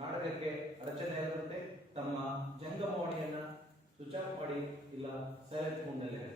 ನಾಟಕಕ್ಕೆ ಅಡಚಣೆ ಆಗುತ್ತೆ. ತಮ್ಮ ಜಂಗಮವಾಣಿಯನ್ನ ಸ್ವಿಚ್ ಆಫ್ ಮಾಡಿ ಇಲ್ಲ ಸೈಲೆಂಟ್ ಮೋಡ್ನಲ್ಲಿ ಇಡಿ.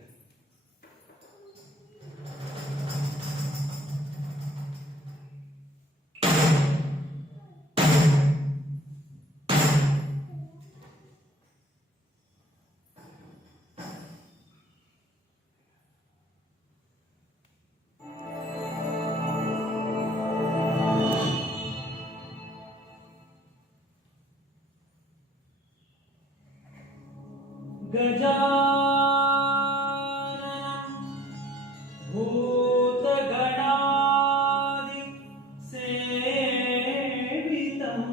गजाननं भूतगणादि सेवितम्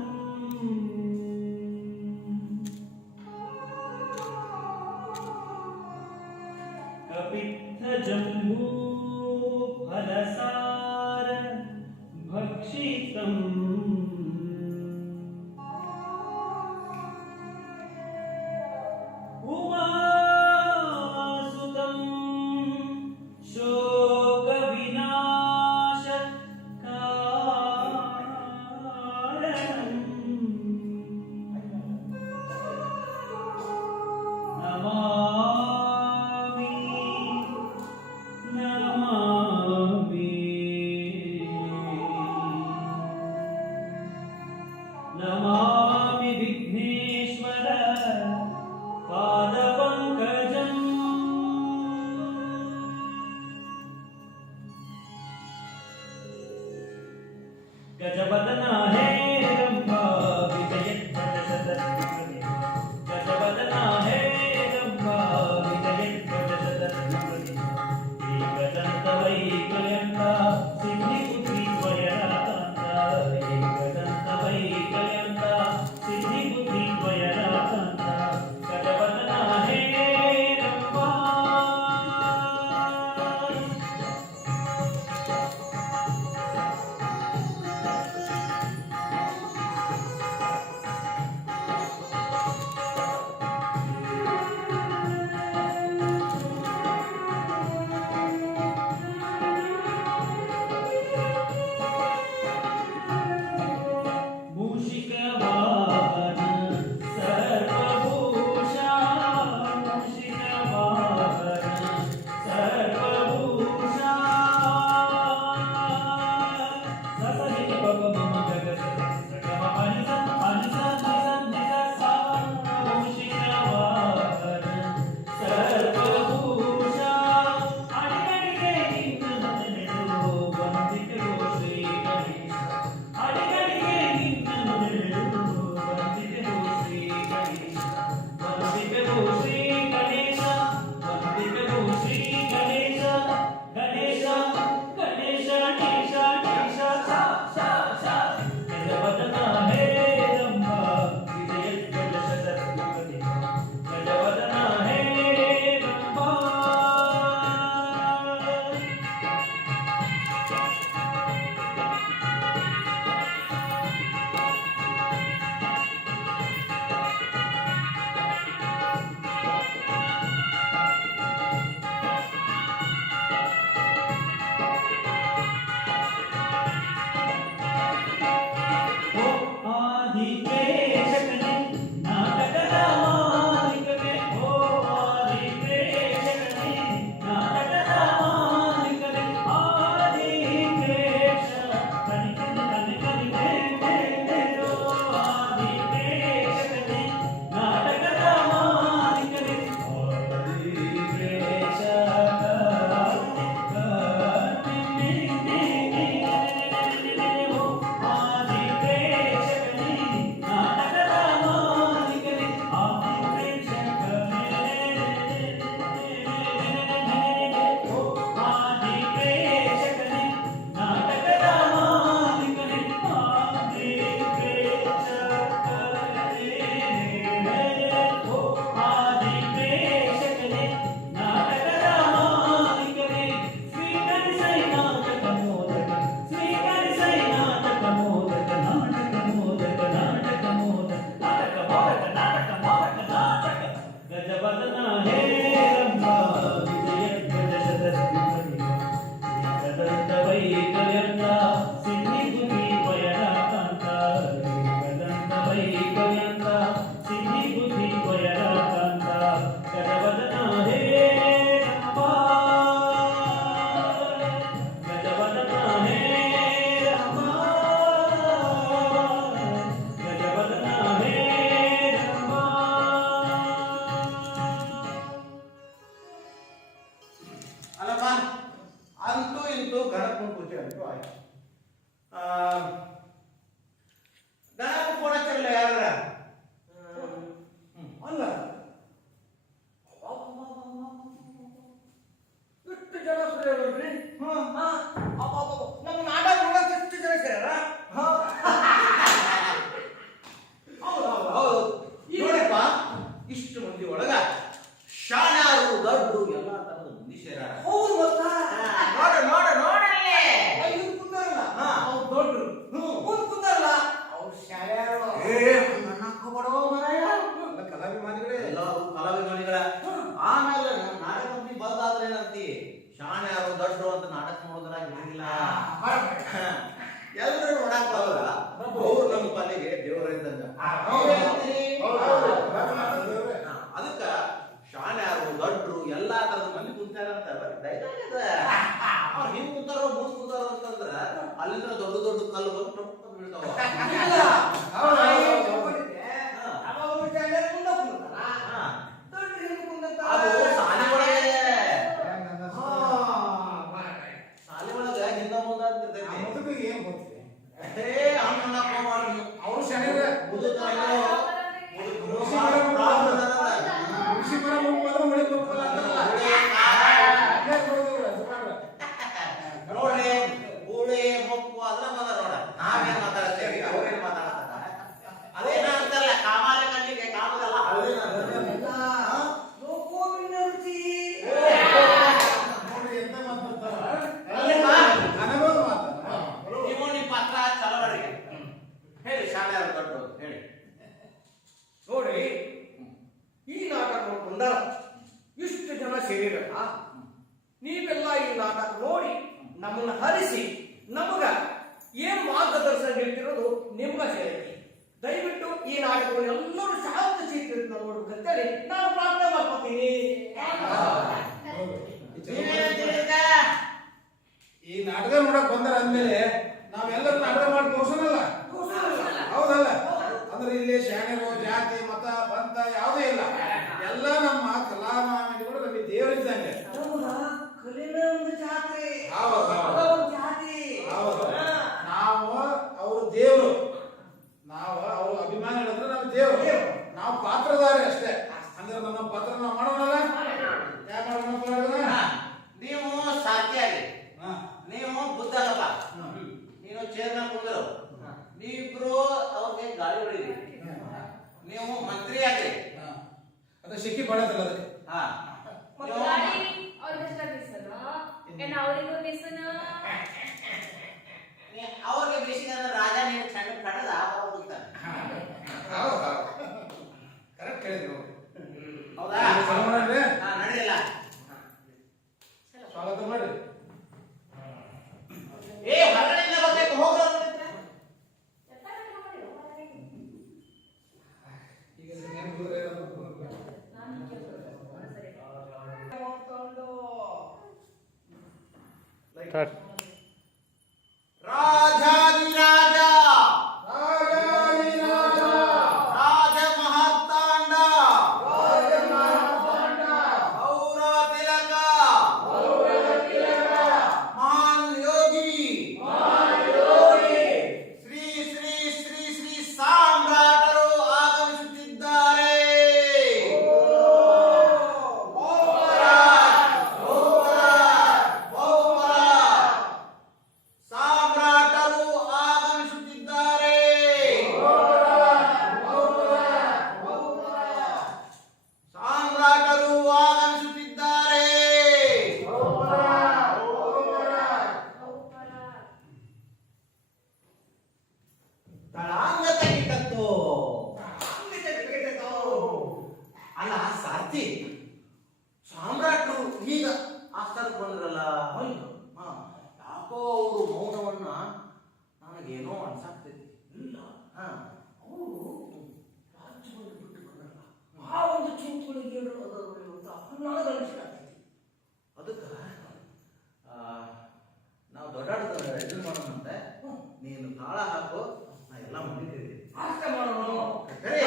कपित्थजम्बूफलसार भक्षितम् नमामि विघ्नेश्वर पादपङ्कजम् गजवदना हे रम्भा विजयध्वजसदर्शने गजवदना हे रम्भा विजयध्वजसदर्शने एकदन्तवैकयन्ता सिद्धिपुत्री त्वयराकान्ता एकदन्तवैकयन्ता सिद्धिपुत्री त्वयराकान्ता गजवदना हे रम्भा ಅಲ್ಲಿಂದ ದೊಡ್ಡ ದೊಡ್ಡ ಕಲ್ಲು ಬಂದು ಟೊಪ್ ಟೊಪ್ ಬೀಳ್ತಾವ. ಇಲ್ಲ. ಹೌದು, ನಾ ಏನ್ ಹೌದು. ತಿಳ್ಕೊಂಡಿದ್ದೆ? ಹಾ. ಅವ ಅವ್ರ ಜಾಗದಲ್ಲಿ ಮುಂದೆ ಕುಂದ್ರತಾನ. ಹಾ. ದೊಡ್ಡ ಹಿಂದೆ ಕುಂದ್ರತಾನ. ಅದು ಶಾಲೆ ಒಳಗೆ ಹಾ, ಮಾರ್ರೆ. ಶಾಲೆ ಒಳಗೆ ಹಿಂದ ಮುಂದ ಅಂತ ಆ ಇರ್ತೈತಿ. ಮುದುಕಿಗೆ ಏನ್ ಗೊತ್ತಿದೆ? ಏ ಹಂಗ ಅನ್ನಕ್ ಹೋಗ್ಬಾರ್ದು ನೀವು. ಅವ್ರು ಶನಿವಾರ ಮುದುಕ ಕೃಷಿ ಮರ ಮುಗ್ಬೋದು, ಉಳಿ ಮುಗ್ಬೋದು ಅಂತಲ್ಲ. ಅಲ್ಲೇ ನೋಡಿದ್ರು, ಸುಮಾರು. ನೋಡ್ರಿ ಗೂಳಿ ಮೊಕ್ಕು ಅದ್ರ ಬಂದ ನೋಡ. ನಾವೇನ್ ಮಾತಾಡ್ತೇವಿ ಅವ್ರೇನ್ ಮಾತಾಡ್ತಾರ. ಅದೇನ ಅಂತಾರಲ್ಲ ಕಾಮಾಲೆ ಕಣ್ಣಿಗೆ ಕಾಮದಲ್ಲ ಅದೇನ ಅಂತಾರಲ್ಲ. ಇಲ್ಲ. ಲೋಕೋವಿನ ರುಚಿ. ನೋಡ್ರಿ ಎಂತ ಮಾತಾಡ್ತಾರ. ಅಲ್ಲೇನಾ? ಅನುಭವ ಮಾತಾಡ. ನೀವು ನಿಮ್ಮ ಪಾತ್ರ ಚಲವರಿಗೆ ಹೇಳಿ ಶಾಲೆ ಅವ್ರು ದೊಡ್ಡದು ಹೇಳಿ. ನೋಡ್ರಿ ಈ ನಾಟಕ ನೋಡ್ಕೊಂಡ ಇಷ್ಟು ಜನ ಸೇರಿರಲ್ಲ. ನೀವೆಲ್ಲ ಈ ನಾಟಕ ನೋಡಿ ನಮ್ಮನ್ನ ಹರಿಸಿ ನಮಗ ಏನ್ ಮಾರ್ಗದರ್ಶನ ನೀಡ್ತಿರೋದು ನಿಮ್ಗ ಸೇರಿ. ದಯವಿಟ್ಟು ಈ ನಾಟಕವನ್ನು ಎಲ್ಲರೂ ಶಾಂತ ಚಿತ್ರದಿಂದ ನೋಡ್ಬೇಕಂತೇಳಿ ನಾನು ಪ್ರಾರ್ಥನೆ ಮಾಡ್ಕೊತೀನಿ. ಹೌದು. ನೀವೇನಂತೀರಿ ಈಗ? ಈ ನಾಟಕ ನೋಡಕ್ ಬಂದಾರ ಅಂದ್ಮೇಲೆ ನಾವೆಲ್ಲರೂ ನಾಟಕ ಮಾಡಿ ತೋರ್ಸೋಣಲ್ಲ. ಹೌದಲ್ಲ? ಅಂದ್ರೆ ಇಲ್ಲಿ ಶಾಣೆರು ಜಾತಿ ಮತ ಪಂಥ ಯಾವುದೇ ಇಲ್ಲ. ಎಲ್ಲ ನಮ್ಮ ಕಲಾಮಾಮಿಗಳು ನಮಗೆ ದೇವರಿದ್ದಂಗೆ. ಹೌದಾ? ಕಲಿನ ಒಂದು ಜಾತ್ರೆ. ಹೌದು, ಹೌದು. ಅದೊಂದು ಜಾತಿ. ಹೌದು. ಹಾ. ನಾವು ಅವರು ದೇವರು, ನಾವು ಅವ್ರ ಅಭಿಮಾನಿಗಳಂದ್ರೆ ನಾವು ದೇವರು, ನಾವು ಪಾತ್ರಧಾರಿ ಅಷ್ಟೇ. ಅಂದ್ರೆ ನಮ್ಮ ಪಾತ್ರ ನಾವು ಮಾಡೋಣಲ್ಲ. ಯಾಕೆ ಮಾಡೋಣ? ಹಾ. ನೀವು ಸಾಧ್ಯಾಗಿ ಹಾ. ನೀವು ಬುದ್ಧಗಪ್ಪ ನೀನು ಚೇರ್ನ ಕುಂದರು ನೀವಿಬ್ರು ಅವ್ರಿಗೆ ಗಾಳಿ ಹೊಡಿರಿ. ನೀವು ಮಂತ್ರಿ ಆಗ್ರಿ. ಅದು ಸಿಕ್ಕಿ ಪಡೆದಲ್ಲ ಅದಕ್ಕೆ. ಹಾ ಮತ್ತ್ ನೀವು- ಗಾಡಿ ಅವ್ರಿಗಷ್ಟ ಮಿಸ್ಸನ ಏನ್ ಅವರಿಗೂ ಮಿಸ್ಸನ ಅವ್ರಿಗೆ ಬೇಸಿಗೆ ಅಂದ್ರೆ ರಾಜ ನೀವು ಚಂದ ಕಡದ ಹೋಗ್ತಾನೆ. ಕರೆಕ್ಟ್ ಹೇಳಿದ್ರು. ಹೌದಾ? ಚಾಲು ಮಾಡ್ರಿ. ಹಾ ನಡೆಯಲ್ಲ. ಸ್ವಾಗತ ಮಾಡ್ರಿ. ಏ ಹೊರಗಡೆಯಿಂದ ಬರ್ಬೇಕು ಹೋಗ್ರ. ಈಗ ಏನ್ ಕುದುರೆ ಇರೋದು? ನೋಡ್ಕೊಂಡು ರಾಜಾದಿರಾಜ ರಾಜಾಧಿರಾಜ, ರಾಜ ಮಹಾತಾಂಡ ರಾಜಮಾರ್ತಾಂಡ, ಔರ ತಿಲಕ ಔರ ತಿಲಕ, ಮಹಾನ್ ಯೋಗಿ ಮಹಾಯೋಗಿ, ಶ್ರೀ ಶ್ರೀ ಶ್ರೀ ಶ್ರೀ ಸಾಮ್ರಾಟರು ಆಗಮಿಸುತ್ತಿದ್ದಾರೆ. ಸಾಮ್ರಾಟರು ಆಗಮಿಸುತ್ತಿದ್ದಾರೆ. ಸಾಮ್ರಾಟರು ಆಗಮಿಸುತ್ತಿದ್ದಾರೆ. ತಳಾಂಗ ತೆಗಿತತ್ತು. ಅಲ್ಲ ಸಾರ್ಥಿ ಸಾಮ್ರಾಟರು ಈಗ ಆಸ್ಥಾನಕ್ಕೆ ಬಂದ್ರಲ್ಲ. ಹಾ, ಯಾಕೋ ಅವರು ಮೌನವನ್ನ ನನಗೇನೋ ಅನ್ಸಾಕ್ತೈತಿ. ಇಲ್ಲ. ಹಾ ಅವರು ರಾಜ್ಯವನ್ನು ಬಿಟ್ಟು ಬಂದ್ರಲ್ಲ. ಆ ಒಂದು ಚಿಂತನೆಗೆ ಅಂತ ನನಗೆ ಅನಿಸ್ಲಾಗ್ತೈತಿ. ಅದಕ್ಕ ನಾವು ದೊಡ್ಡಾಡದ ಎದುರು ಮಾಡೋಣಂತೆ. ನೀನು ತಾಳ ಹಾಕು, ನಾ ಎಲ್ಲ ಮುಗಿದ್ದೀವಿ. ಅಷ್ಟೇ ಮಾಡೋಣ. ಸರಿ?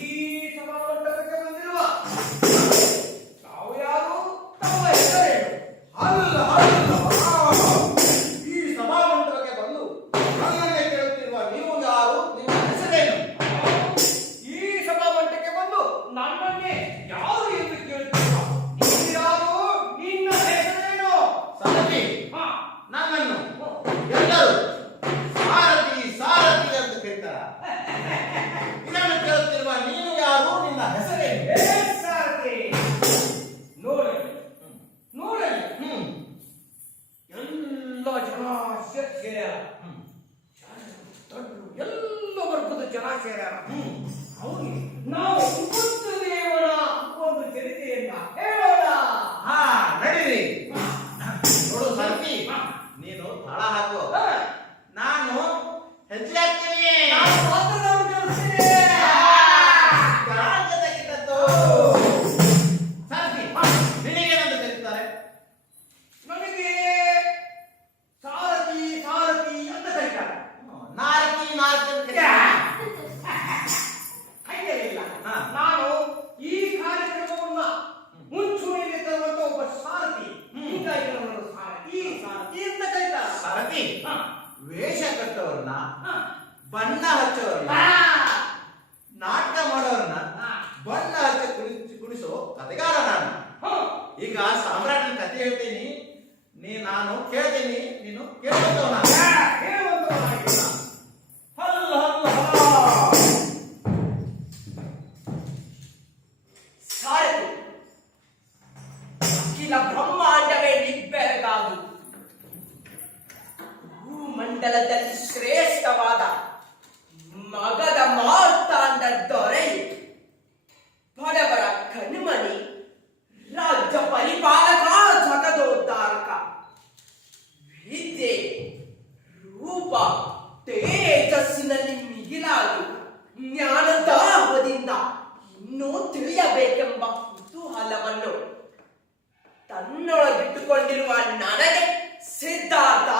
ಈ ಸಭಾಮಂಟಪಕ್ಕೆ ಬಂದಿರುವ ತಾವು ಯಾರು? ತಮ್ಮ ಹೆಸರೇನು? ಅಲ್ಲ ಈ ಸಭಾಮಂಟಪಕ್ಕೆ ಬಂದು ನನ್ನನ್ನೇ ಕೇಳುತ್ತಿರುವ ನೀವು ಯಾರು, ನಿಮ್ಮ ಹೆಸರೇನು? ಈ ಸಭಾಮಂಟಪಕ್ಕೆ ಬಂದು ನನ್ನನ್ನೇ ಯಾರು ಎಂದು ಕೇಳುತ್ತಿರುವ ನೀನು ಯಾರು? ನಿನ್ನ ಹೆಸರೇನು? ಸಾರಥಿ ಹಾ. ನನ್ನನ್ನು ಎಲ್ಲರೂ ಸಾರಥಿ ಸಾರಥಿ ಅಂತ ಕರೀತಾರ. ಇದನ್ನು ಕೇಳುತ್ತಿರುವ ನೀನು ಯಾರು, ನಿನ್ನ ಹೆಸರೇನು? ಏ, ಸಾರಥಿ, ಹಾ. ವೇಷ ಕಟ್ಟೋರ್ನ, ಹಾ. ಬಣ್ಣ ಹಚ್ಚೋರ್ನ, ಆ. ನಾಟಕ ಮಾಡೋರ್ನ ಹಾ. ಬಣ್ಣ ಹಚ್ಚಿ ಕುಣಿಸೋ ಕತೆಗಾರ ನಾನು. ಹಾ. ಈಗ ಸಾಮ್ರಾಟನ ಕತೆ ಹೇಳ್ತೀನಿ, ನಾನು ಕೇಳ್ತೀನಿ, ನೀನು ಕೇಳ್ಕೊಂತವನ. ಹೇಳುವಂತವನಾಗಿಲ್ಲ. ಹಲ್ಲ ಹಲ್ಲ ಹಲ್ಲ. ಸಾರಥಿ, ಅಖಿಲ ಬ್ರಹ್ಮಾಂಡವೇ ನಿಬ್ಬೆರಗಾಗಿ ಭೂಮಂಡಲದಲ್ಲಿ ಶ್ರೇಷ್ಠವಾದ ಮಗದ ಮಾರ್ತಾಂಡ ದೊರೆ, ಬಡವರ ಕಣ್ಮಣಿ, ರಾಜ್ಯ ಪರಿಪಾಲಕ, ಜಗದೋದ್ಧಾರಕ, ವಿದ್ಯೆ ರೂಪ ತೇಜಸ್ಸಿನಲ್ಲಿ ಮಿಗಿಲಾಗಿ ಜ್ಞಾನದಾಹದಿಂದ ಇನ್ನೂ ತಿಳಿಯಬೇಕೆಂಬ ಕುತೂಹಲವನ್ನು ತನ್ನೊಳಗಿಟ್ಟುಕೊಂಡಿರುವ ನನಗೆ ಸಿದ್ಧಾರ್ಥ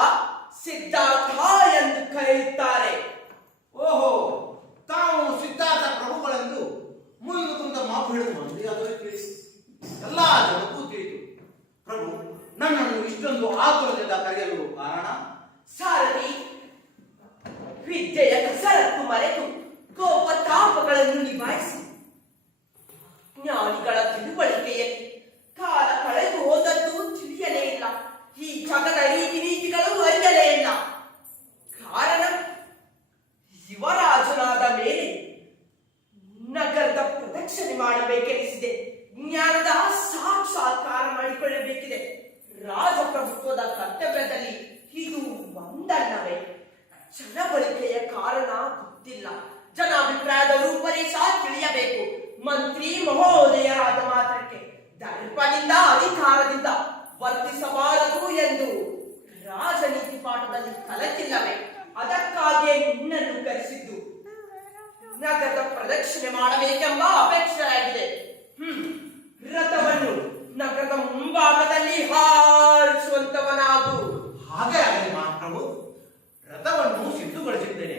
ಸಿದ್ಧಾರ್ಥ ಎಂದು ಕರೆಯುತ್ತಾರೆ. ಓಹೋ, ತಾವು ಸಿದ್ಧಾರ್ಥ ಪ್ರಭುಗಳೆಂದು ಮುಂದೆ ಕುಂತ ಮಾತು ಹೇಳಿದ ಮಂದಿ ಅದರ ತಿಳಿಸಿ ಎಲ್ಲ ಜಗತ್ತೂ ತಿಳಿದು. ಪ್ರಭು, ನನ್ನನ್ನು ಇಷ್ಟೊಂದು ಆತುರದಿಂದ ಕರೆಯಲು ಕಾರಣ? ಸಾರಥಿ, ವಿದ್ಯೆಯ ಕಸರತ್ತು ಮರೆತು ಕೋಪತಾಪಗಳನ್ನು ನಿಭಾಯಿಸಿ ಜ್ಞಾನಿಗಳ ತಿಳುವಳಿಕೆಯಲ್ಲಿ ಕಾಲ ಕಳೆದು ಹೋದದ್ದು ತಿಳಿಯಲೇ ಇಲ್ಲ. ಈ ಜಗದ ರೀತಿ ನೀತಿಗಳು ಅರಿಯಲೇ ಇಲ್ಲ. ಕಾರಣ, ಯುವರಾಜನಾದ ಮೇಲೆ ನಗರದ ಪ್ರದಕ್ಷಿಣೆ ಮಾಡಬೇಕೆನಿಸಿದೆ. ಜ್ಞಾನದ ಸಾಕ್ಷಾತ್ಕಾರ ಮಾಡಿಕೊಳ್ಳಬೇಕಿದೆ. ರಾಜಪ್ರಭುತ್ವದ ಕರ್ತವ್ಯದಲ್ಲಿ ಇದು ಒಂದಲ್ಲವೇ? ಜನಬಳಿಕೆಯ ಕಾರಣ ಗೊತ್ತಿಲ್ಲ. ಜನಾಭಿಪ್ರಾಯದ ರೂಪರೇಷ ತಿಳಿಯಬೇಕು. ಮಂತ್ರಿ ಮಹೋದಯರಾದ ಮಾತ್ರಕ್ಕೆ ದರ್ಪದಿಂದ ಅಧಿಕಾರದಿಂದ ವರ್ತಿಸಬಾರದು ಎಂದು ರಾಜನೀತಿ ಪಾಠದಲ್ಲಿ ಕಲಿತಿಲ್ಲವೇ? ಅದಕ್ಕಾಗಿಯೇ ನಿನ್ನನ್ನು ಕರೆಸಿದ್ದು. ನಗರದ ಪ್ರದಕ್ಷಿಣೆ ಮಾಡಬೇಕೆಂಬ ಅಪೇಕ್ಷೆಯಾಗಿದೆ. ರಥವನ್ನು ನಗರದ ಮುಂಭಾಗದಲ್ಲಿ ಹಾರಿಸುವಂತವನಾಗು. ಹಾಗೆ ಆಗಲಿ ಮಹಾಪ್ರಭು. ರಥವನ್ನು ಸಿದ್ಧಗೊಳಿಸಿದ್ದೇನೆ,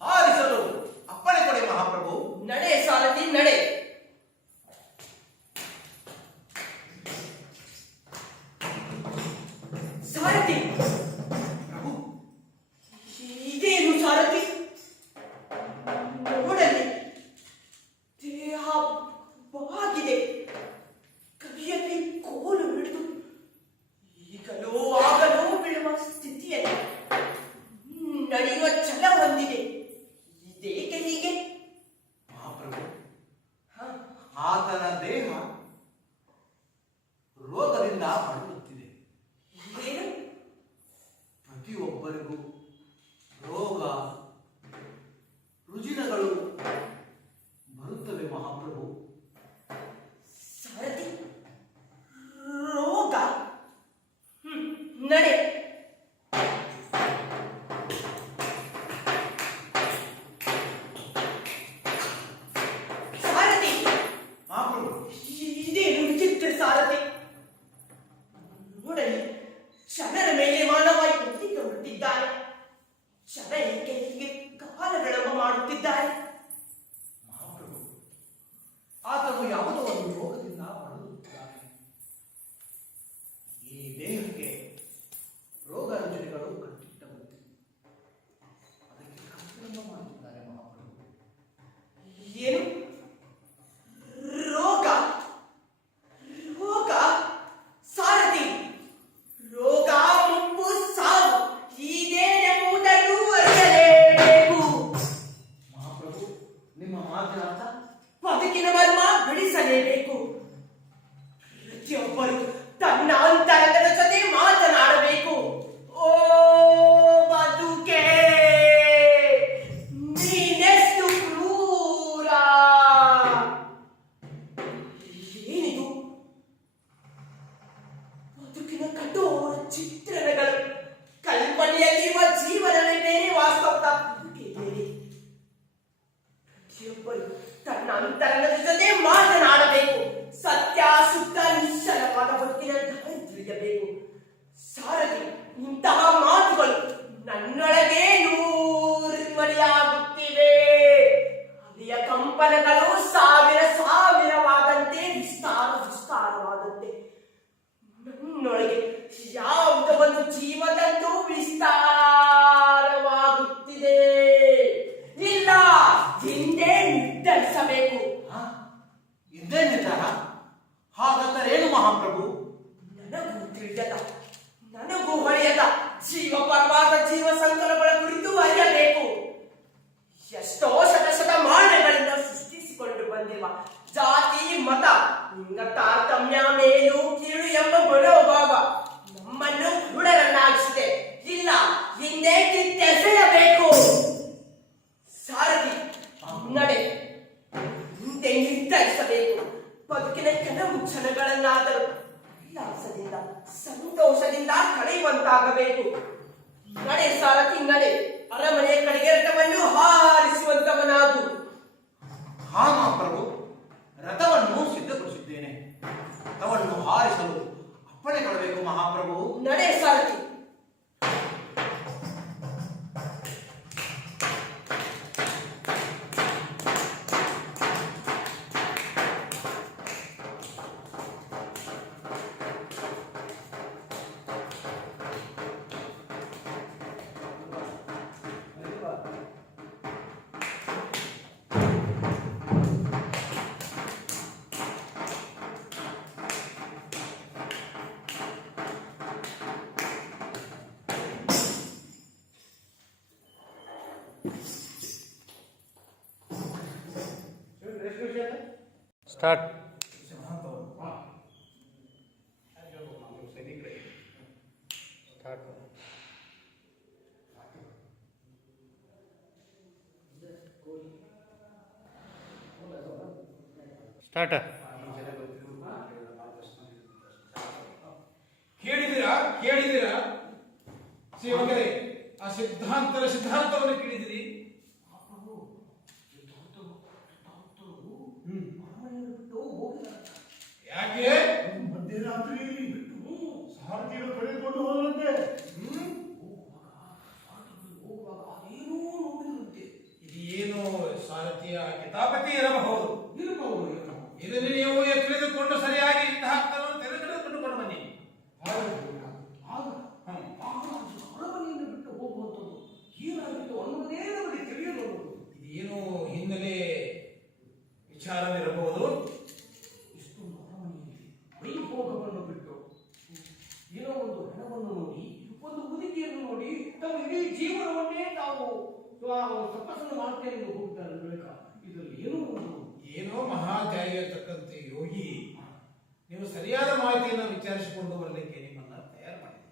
ಹಾರಿಸಲು ಅಪ್ಪಣೆ ಕೊಡಿ ಮಹಾಪ್ರಭು. ನಡೆ ಸಾರಥಿ, ನಡೆ. ಸಾರಥಿ, ಪ್ರಭು, ಇದೇನು ಸಾರಥಿ? ನೋಡಲಿ, ದೇಹ ಬಾಗಿದೆ, ಕೈಯಲ್ಲಿ ಕೋಲು ಹಿಡಿದು ಈಗಲೋ ಆಗಲೋ ಬೀಳುವ ಸ್ಥಿತಿಯಲ್ಲಿ ನಡೆಯುವ ಛಲ ಹೊಂದಿದೆ. ಇದೇಕೆ ಹೀಗೆ? ಮಹಾಪ್ರಭು, ಆತನ ದೇಹ ರೋಗದಿಂದ ಬಳಲುತ್ತಿದೆ. ಏನು? ಪ್ರತಿಯೊಬ್ಬರಿಗೂ ರೋಗ ರುಜಿನಗಳು ಬರುತ್ತವೆ ಮಹಾಪ್ರಭು. ಸಾರಥಿ, ರೋಗ? ನಡೆ. ಸಾರಥಿ, ಮಹಾಪ್ರಭು, ಇದೇನು ವಿಚಿತ್ರ ಸಾರಥಿ? ನೋಡಲಿ, ಜನರ ಮೇಲೆ ಮಾನವ ಎಲ್ಲಿಗೆ ಹೊರಟಿದ್ದಾನೆ? ಜನ ಏಕೆ ಹೀಗೆ ಕಾಲಗಳವ ಮಾಡುತ್ತಿದ್ದಾರೆ? ಮಹಾಪ್ರಭು, ಆತನು ಯಾವುದೋ ಒಂದು ರೋಗದಿಂದ ಬಳಲುತ್ತಿದ್ದಾನೆ. ಈ ದೇಹಕ್ಕೆ ರೋಗ ರುಜಿನಗಳು ಕಟ್ಟಿಟ್ಟವಂತೆ, ಅದಕ್ಕೆ ಕರ್ತವ್ಯ ಮಾಡುತ್ತಿದ್ದಾರೆ ಮಹಾಪ್ರಭು. ಏನು? ರೋಗ? ರೋಗ? ಸಾರಥಿ, ರೋಗ, ಮುಪ್ಪು, ಸಾವು ಇದೇನೆಂಬುದನ್ನು ಅರಿಯಲೇಬೇಕು. ಮಹಾಪ್ರಭು, ನಿಮ್ಮ ಮಾತಿನ ಅರ್ಥ? ಬದುಕಿನ ಮರ್ಮ ಬಿಡಿಸಲೇಬೇಕು. ಪ್ರತಿಯೊಬ್ಬರು ತನ್ನ ಅಂತರಂಗದ ಜೊತೆ ಮಾತನಾಡಬೇಕು. ಓ ಬದುಕೆ, ನೀನೆಷ್ಟು ಕ್ರೂರ! ಏನಿದು? ಬದುಕಿನ ಕಠೋರ ಚಿತ್ರಣಗಳು. ಕಲ್ಪನೆಯಲ್ಲಿರುವ ಜೀವನವೇ ಬೇರೆ, ವಾಸ್ತವದ ಬದುಕೇ ಬೇರೆ. ಪ್ರತಿಯೊಬ್ಬರು ತನ್ನ ಅಂತರಂಗದ ಜೊತೆ ಮಾತನಾಡಬೇಕು. ಸತ್ಯಾಸುತ್ತ ನಿಶ್ಚಲವಾದ ಬದುಕಿನ ದಾರಿ ತಿಳಿಯಬೇಕು. ಸಾರಥಿ, ಇಂತಹ ಮಾತುಗಳು ನನ್ನೊಳಗೆ ನೂರಿಮಡಿಯಾಗುತ್ತಿವೆ. ಅಲ್ಲಿಯ ಕಂಪನಗಳು ಸಾವಿರ ಸಾವಿರವಾದಂತೆ, ವಿಸ್ತಾರವಾದಂತೆ ನನ್ನೊಳಗೆ ಯಾವುದೋ ಒಂದು ಜೀವದಂತೂ ವಿಸ್ತಾರ ನನಗೂ ಹೊಳೆಯದ ಜೀವ ಪರವಾದ ಜೀವ ಸಂಕಲಗಳ ಕುರಿತು ಅರಿಯಬೇಕು. ಎಷ್ಟೋ ಶತಶತಮಾನಗಳಿಂದ ಸೃಷ್ಟಿಸಿಕೊಂಡು ಬಂದಿರುವ ಜಾತಿ ಮತ ಲಿಂಗ ತಾರತಮ್ಯ ಮೇಲು ಕೀಳು ಎಂಬ ಮನೋಭಾವ ನಮ್ಮನ್ನು ಹುಡುಗರನ್ನಾಗಿಸಿದೆ. ಇಲ್ಲ, ಹಿಂದೆ ಕಿತ್ತೆಸೆಯಬೇಕು. ಸಾರಥಿ ನಡೆ ಹಿಂದೆ ನಿರ್ಧರಿಸಬೇಕು. ಬದುಕಿನ ಕೆಲವು ಕ್ಷಣಗಳನ್ನಾದರೂ ಉಲ್ಲಾಸದಿಂದ ಸಂತೋಷದಿಂದ ಕಳೆಯುವಂತಾಗಬೇಕು. ನಡೆ ಸಾರಥಿ ನಡೆ, ಅರಮನೆಯ ಕಡೆಗೆ ರಥವನ್ನು ಹಾರಿಸುವಂತವನಾಗು. ಹಾ ಮಹಾಪ್ರಭು, ರಥವನ್ನು ಸಿದ್ಧಪಡಿಸಿದ್ದೇನೆ. ರಥವನ್ನು ಹಾರಿಸಲು ಅಪ್ಪಣೆ ಕೊಡಬೇಕು ಮಹಾಪ್ರಭು. ನಡೆ ಸಾರಥಿ. ಸ್ಟಾರ್ಟ್. ಸ್ಟಾರ್ಟ್. ಕೇಳಿದಿರಾ ಶ್ರೀಮಂಗರೇ, ಆ ಸಿದ್ಧಾಂತವನ್ನು ಕೇಳಿದಿರಿ? ಯಾಕೆ ಮಧ್ಯರಾತ್ರಿಯಲ್ಲಿ ಸಾರಥಿಯನ್ನು ಕಳೆದುಕೊಂಡು ಹೋದಂತೆ ಇದು ಏನು ಸಾರಥಿಯ ಕಿತಾಪತಿ ಇರಬಹುದು. ಇದನ್ನು ನೀವು ತಿಳಿದುಕೊಂಡು ಸರಿಯಾಗಿ ಸಿದ್ಧಾಂತವನ್ನು ತೆರೆದುಕೊಂಡು ಬನ್ನಿ. ಅರಮನೆಯನ್ನು ಬಿಟ್ಟು ಹೋಗುವಂಥದ್ದು ಏನಾಗಿತ್ತು ಅನ್ನೋದೇ ನಮಗೆ ತಿಳಿಯಲು ಇದೇನು ಹಿನ್ನೆಲೆ ವಿಚಾರವಿರಬಹುದು. ಇಷ್ಟೊಂದು ಅರಮನೆಯಲ್ಲಿ ವೈಭೋಗವನ್ನು ಬಿಟ್ಟು ಏನೋ ಒಂದು ಹಣವನ್ನು ನೋಡಿ, ಒಂದು ಮುದುಕಿಯನ್ನು ನೋಡಿ, ತಮ್ಮ ಇಡೀ ಜೀವನವನ್ನೇ ತಾವು ತಪಸ್ಸನ್ನು ಮಾಡ್ತೇನೆ ಎಂದು ಹೋಗಿದ್ದಾರೆ ಬಳಿಕ ಇದರಲ್ಲಿ ಏನೋ ಮಹಾತ್ಯಾಗಿರತಕ್ಕಂತೆ ಯೋಗಿ, ನೀವು ಸರಿಯಾದ ಮಾಹಿತಿಯನ್ನು ವಿಚಾರಿಸಿಕೊಂಡು ಬರಲಿಕ್ಕೆ ನಿಮ್ಮನ್ನ ತಯಾರು ಮಾಡಿದೆ.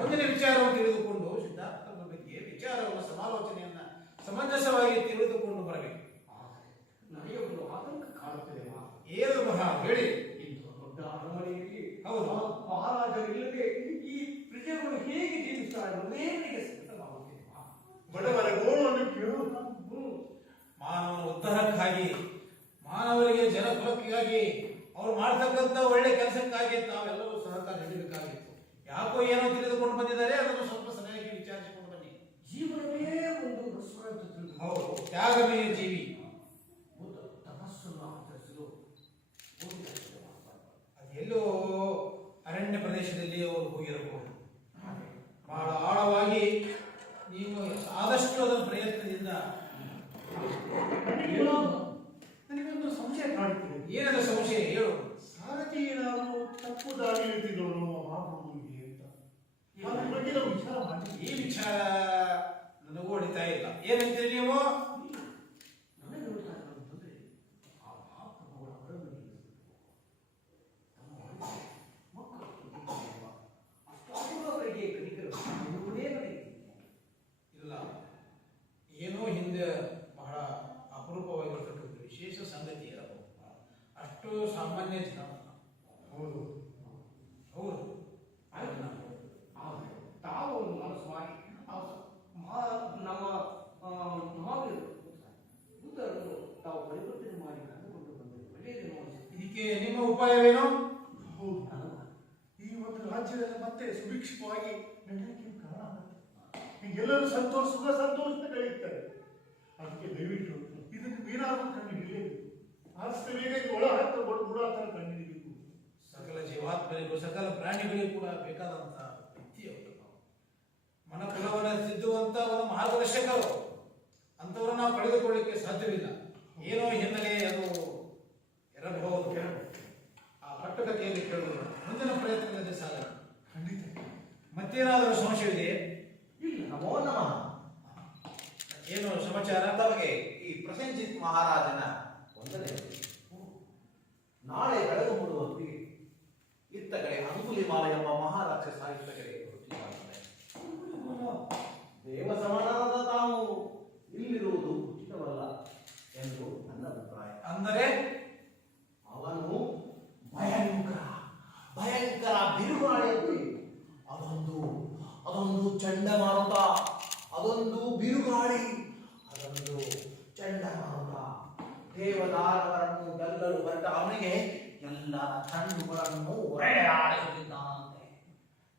ಮುಂದಿನ ವಿಚಾರವನ್ನು ತಿಳಿದುಕೊಂಡು ಸಿದ್ಧಾರ್ಥನ ಬಗ್ಗೆ ವಿಚಾರವನ್ನು ಸಮಾಲೋಚನೆಯನ್ನ ಸಮಂಜಸವಾಗಿ ತಿಳಿದುಕೊಂಡು ಬರಬೇಕು. ನನಗೆ ಒಂದು ಆತಂಕ ಕಾಡುತ್ತದೆ. ಏನು ಮಹಾ ಹೇಳಿ. ಇಂಥ ದೊಡ್ಡ ಅರಮನೆಯಲ್ಲಿ ಹೌದು, ಮಹಾರಾಜರಿಲ್ಲದೆ ಈ ಪ್ರಜೆಗಳು ಹೇಗೆ ಜೀವಿಸ್ತಾರೆ ಅನ್ನೋದೇ ನನಗೆ ಸಂಕಟವಾಗುತ್ತಿದೆ. ಬಡವರ ಗೋಳನ್ನು ಕೇಳು. ಮಾನವನ ಉದ್ಧಾರಕ್ಕಾಗಿ, ಮಾನವರಿಗೆ ಜನಕುಲಕ್ಕಾಗಿ, ಅವ್ರು ಮಾಡ್ತಕ್ಕಂಥ ಒಳ್ಳೆ ಕೆಲಸಕ್ಕಾಗಿ ತಾವೆಲ್ಲರೂ ಸಹಕಾರ ನೀಡಬೇಕಾಗಿತ್ತು. ಯಾಕೋ ಏನೋ ತಿಳಿದುಕೊಂಡು ಬಂದಿದ್ದಾರೆ, ಅದನ್ನು ಸ್ವಲ್ಪ ಸರಿಯಾಗಿ ವಿಚಾರಿಸಿಕೊಂಡು ಬನ್ನಿ. ಜೀವನವೇ ಒಂದು ರಸ ಅಂತ ತಿಳಿದು ಹೌದು, ತ್ಯಾಗಮಯ ಜೀವಿ. ಒಂದು ತಪಸ್ಸನ್ನು ಆಚರಿಸಲು ಅದೆಲ್ಲೋ ಅರಣ್ಯ ಪ್ರದೇಶದಲ್ಲಿ ಅವರು ಹೋಗಿರಬಹುದು. ಬಹಳ ಆಳವಾಗಿ ನೀವು ಆದಷ್ಟು ಅದರ ಪ್ರಯತ್ನದಿಂದ. ನನಗೊಂದು ಸಂಶಯ ಕಾಡುತ್ತಿದೆ. ಏನದ ಸಂಶಯ ಹೇಳು. ಸಾರಥಿ ಏನಾದರೂ ತಪ್ಪು ದಾರಿ ಹಿಡಿದಿದ್ದವನು ಮಹಾಪ್ರಭುವಿಗೆ ಅಂತ ಅದ್ರ ಬಗ್ಗೆ ನಾವು ವಿಚಾರ ಮಾಡಿ. ಈ ವಿಚಾರ ನನಗೂ ಹೊಡಿತಾ ಇಲ್ಲ. ಏನಂತೀರಿ ನೀವು? ನನಗೆ ನೋಡ್ತಾ ಇರೋದಂತಂದ್ರೆ ಆ ಮಹಾಪ್ರಭುಗಳ ಅರಮನೆಯಲ್ಲಿ ಮಕ್ಕಳು ಅಷ್ಟಾಗುವವರೆಗೆ ಕಲಿಕರು ಇರುವುದೇ ನನಗೆ ಇಲ್ಲ, ಏನೋ ಹಿಂದೆ ಬಹಳ ಅಪರೂಪವಾಗಿರ್ತಕ್ಕಂಥ ವಿಶೇಷ ಸಂಗತಿ ಇರಬಹುದು. ಅಷ್ಟು ಸಾಮಾನ್ಯ ಜನ ಹೌದು ಹೌದು. ಆದರೆ ತಾವು ಒಂದು ಮನಸ್ಸು ಮಾಡಿ ನಮ್ಮ ಮಹಾವೀರರು ಬುದ್ಧರನ್ನು ತಾವು ಪರಿವರ್ತನೆ ಮಾಡಿ ಕರೆದುಕೊಂಡು ಬಂದರೆ ಒಳ್ಳೆಯದೇನೋ ಅನಿಸುತ್ತೆ. ಇದಕ್ಕೆ ನಿಮ್ಮ ಉಪಾಯವೇನು? ಹೌದು. ಈ ಒಂದು ರಾಜ್ಯದಲ್ಲಿ ಮತ್ತೆ ಸುಭಿಕ್ಷವಾಗಿ ನಡೆಯಲಿಕ್ಕೆ ಕಾರಣ ಆಗುತ್ತೆ. ಎಲ್ಲರೂ ಸುಖ ಸಂತೋಷದ ಕಳೆಯುತ್ತಾರೆ. ಅದಕ್ಕೆ ದಯವಿಟ್ಟು ಇದನ್ನು ಏನಾದರೂ ಕಂಡು ಹಿಡಿಯಬೇಕು. ಆದಷ್ಟು ಬೇಗ ಒಳ ಹತ್ತ ಬುಡ ಹತ್ರ ಕಂಡು ಹಿಡಿಯಬೇಕು. ಸಕಲ ಜೀವಾತ್ಮರಿಗೂ ಸಕಲ ಪ್ರಾಣಿಗಳಿಗೂ ಕೂಡ ಬೇಕಾದಂತ ವ್ಯಕ್ತಿಯವರು. ಮನಕುಲವನ್ನು ತಿದ್ದುವಂತ ಒಂದು ಮಾರ್ಗದರ್ಶಕರು. ಅಂತವರನ್ನು ನಾವು ಪಡೆದುಕೊಳ್ಳಿಕ್ಕೆ ಸಾಧ್ಯವಿಲ್ಲ. ಏನೋ ಹಿನ್ನೆಲೆ ಅದು ಇರಬಹುದು. ಆ ಕಟ್ಟುಕತೆಯಲ್ಲಿ ಕೇಳುವುದು ಮುಂದಿನ ಪ್ರಯತ್ನದಲ್ಲಿ ಸಾಲ ಮತ್ತೇನಾದರೂ ಸಮಸ್ಯೆ ಇಲ್ಲ. ನಮೋ ನಮಃ. ಏನು ಸಮಾಚಾರ? ತಮಗೆ ಈ ಪ್ರಸೇನಜಿತ್ ಮಹಾರಾಜನ ವಂದನೆಗಳು. ನಾಳೆ ಬೆಳಗು ಮೂಡುವ ಹೊತ್ತಿಗೆ ಇತ್ತ ಕಡೆ ಅಂಗುಲಿಮಾಲ ಎಂಬ ಮಹಾರಾಕ್ಷಸ ಇತ್ತ ಕಡೆ ಬರುತ್ತಿದ್ದಾನೆ. ದೇವ ಸಮಾನವಾದ ತಾವು ಇಲ್ಲಿರುವುದು ಉಚಿತವಲ್ಲ ಎಂದು ನನ್ನ ಅಭಿಪ್ರಾಯ. ಅಂದರೆ ಅವನು ಭಯಂಕರ ಬಿರುಗಾಳಿಯಂತೆ, ಅದೊಂದು ಚಂಡಮಾರುತ, ಅದೊಂದು ಬಿರುಗಾಳಿ, ಅದೊಂದು ಚಂಡಮಾರುತ. ದೇವದಾನವರನ್ನು ಗೆಲ್ಲಲು ಹೊರಟ ಅವನಿಗೆ ಎಲ್ಲ ಕಣ್ಣುಗಳನ್ನು ಹೊರೆಯಾಡಿಸುತ್ತಿದ್ದಾನಂತೆ,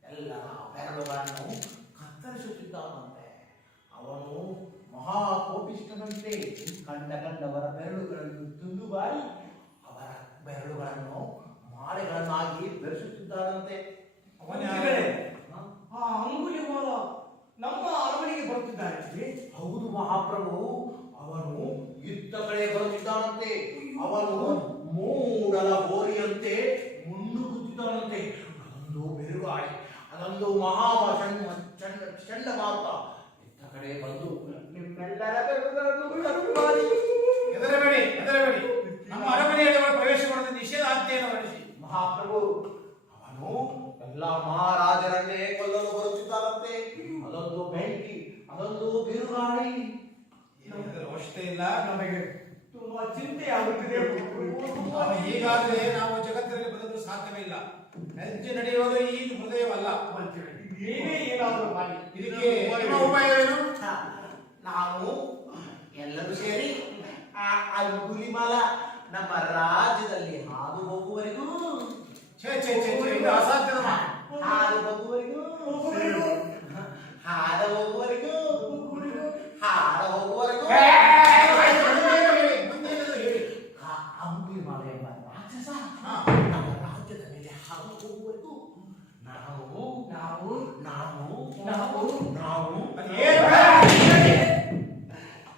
ಎಲ್ಲರ ಬೆರಳುಗಳನ್ನು ಕತ್ತರಿಸುತ್ತಿದ್ದಾನಂತೆ. ಅವನು ಮಹಾಕೋಪಿಷ್ಠನಂತೆ ಕಂಡವರ ಬೆರಳುಗಳನ್ನು ತುಂಡುಬಾರಿ ಅವರ ಬೆರಳುಗಳನ್ನು ಮಾಡೆಗಳನ್ನಾಗಿ ಬೆರೆಸುತ್ತಿದ್ದಾನಂತೆ. ಮಂತ್ರಿಗಳೇ, ಆ ಅಂಗುಲಿಮಾಲ ನಮ್ಮ ಅರಮನೆಗೆ ಬರುತ್ತಿದ್ದಾನೆ. ಹೌದು ಮಹಾಪ್ರಭು, ಅವನು ಇತ್ತ ಕಡೆ ಬರುತ್ತಿದ್ದಾನಂತೆ. ಅವನು ಮೂಡಲ ಗೋರಿಯಂತೆ ಮುನ್ನುಗ್ಗುತ್ತಿದ್ದಾನಂತೆ. ಅದೊಂದು ಬಿರುಗಾಳಿ, ಅದೊಂದು ಚಂಡಮಾರುತ ಇತ್ತ ಕಡೆ ಬಂದು ನಿಮ್ಮೆಲ್ಲರ ಬೆರಳುಗಳನ್ನು ಕತ್ತರಿಸಿ. ಹೆದರಬೇಡಿ. ನಮ್ಮ ಅರಮನೆಯಲ್ಲಿ ಪ್ರವೇಶ ಮಾಡೋದು ನಿಷೇಧ ಆಗ್ತೇನೆ ಹೊರಡಿಸಿ. ಮಹಾಪ್ರಭು, ಅವನು ಎಲ್ಲ ಮಹಾರಾಜರನ್ನೇ ಕೊಲ್ಲಲು ಬರುತ್ತಿದ್ದಾನಂತೆ. ಅದೊಂದು ಬೆಂಕಿ, ಅದೊಂದು ಬಿರುಗಾಳಿ. ಅವಶ್ಯಕತೆ ಇಲ್ಲ. ನಮಗೆ ತುಂಬಾ ಚಿಂತೆ ಆಗುತ್ತಿದೆ. ಹೀಗಾದ್ರೆ ನಾವು ಜಗತ್ತಿನಲ್ಲಿ ಬದುಕಲು ಸಾಧ್ಯವೇ ಇಲ್ಲ. ಹೆಜ್ಜೆ ನಡೆಯೋದು ಈ ಹೃದಯವಲ್ಲ. ನೀವೇ ಏನಾದರೂ ಮಾಡಿ. ಇದಕ್ಕೆ ನಿಮ್ಮ ಉಪಾಯವೇನು? ನಾವು ಎಲ್ಲರೂ ಸೇರಿ ಆ ಅಂಗುಲಿಮಾಲ ನಮ್ಮ ರಾಜ್ಯದಲ್ಲಿ ಹಾದು ಹೋಗುವವರೆಗೂ ಇದು ಅಸಾಧ್ಯದ ಮಾತು. ಹಾದು ಹೋಗುವವರೆಗೂ ಹಾದ ಹೋಗುವವರೆಗೂ ಹಾಡ ಹೋಗುವವರೆಗೂ ಅಂಗುಲಿಮಾಲ ಎಂಬ ರಾಕ್ಷಸ ನಮ್ಮ ರಾಜ್ಯದ ಮೇಲೆ ಹಾದು ಹೋಗುವವರೆಗೂ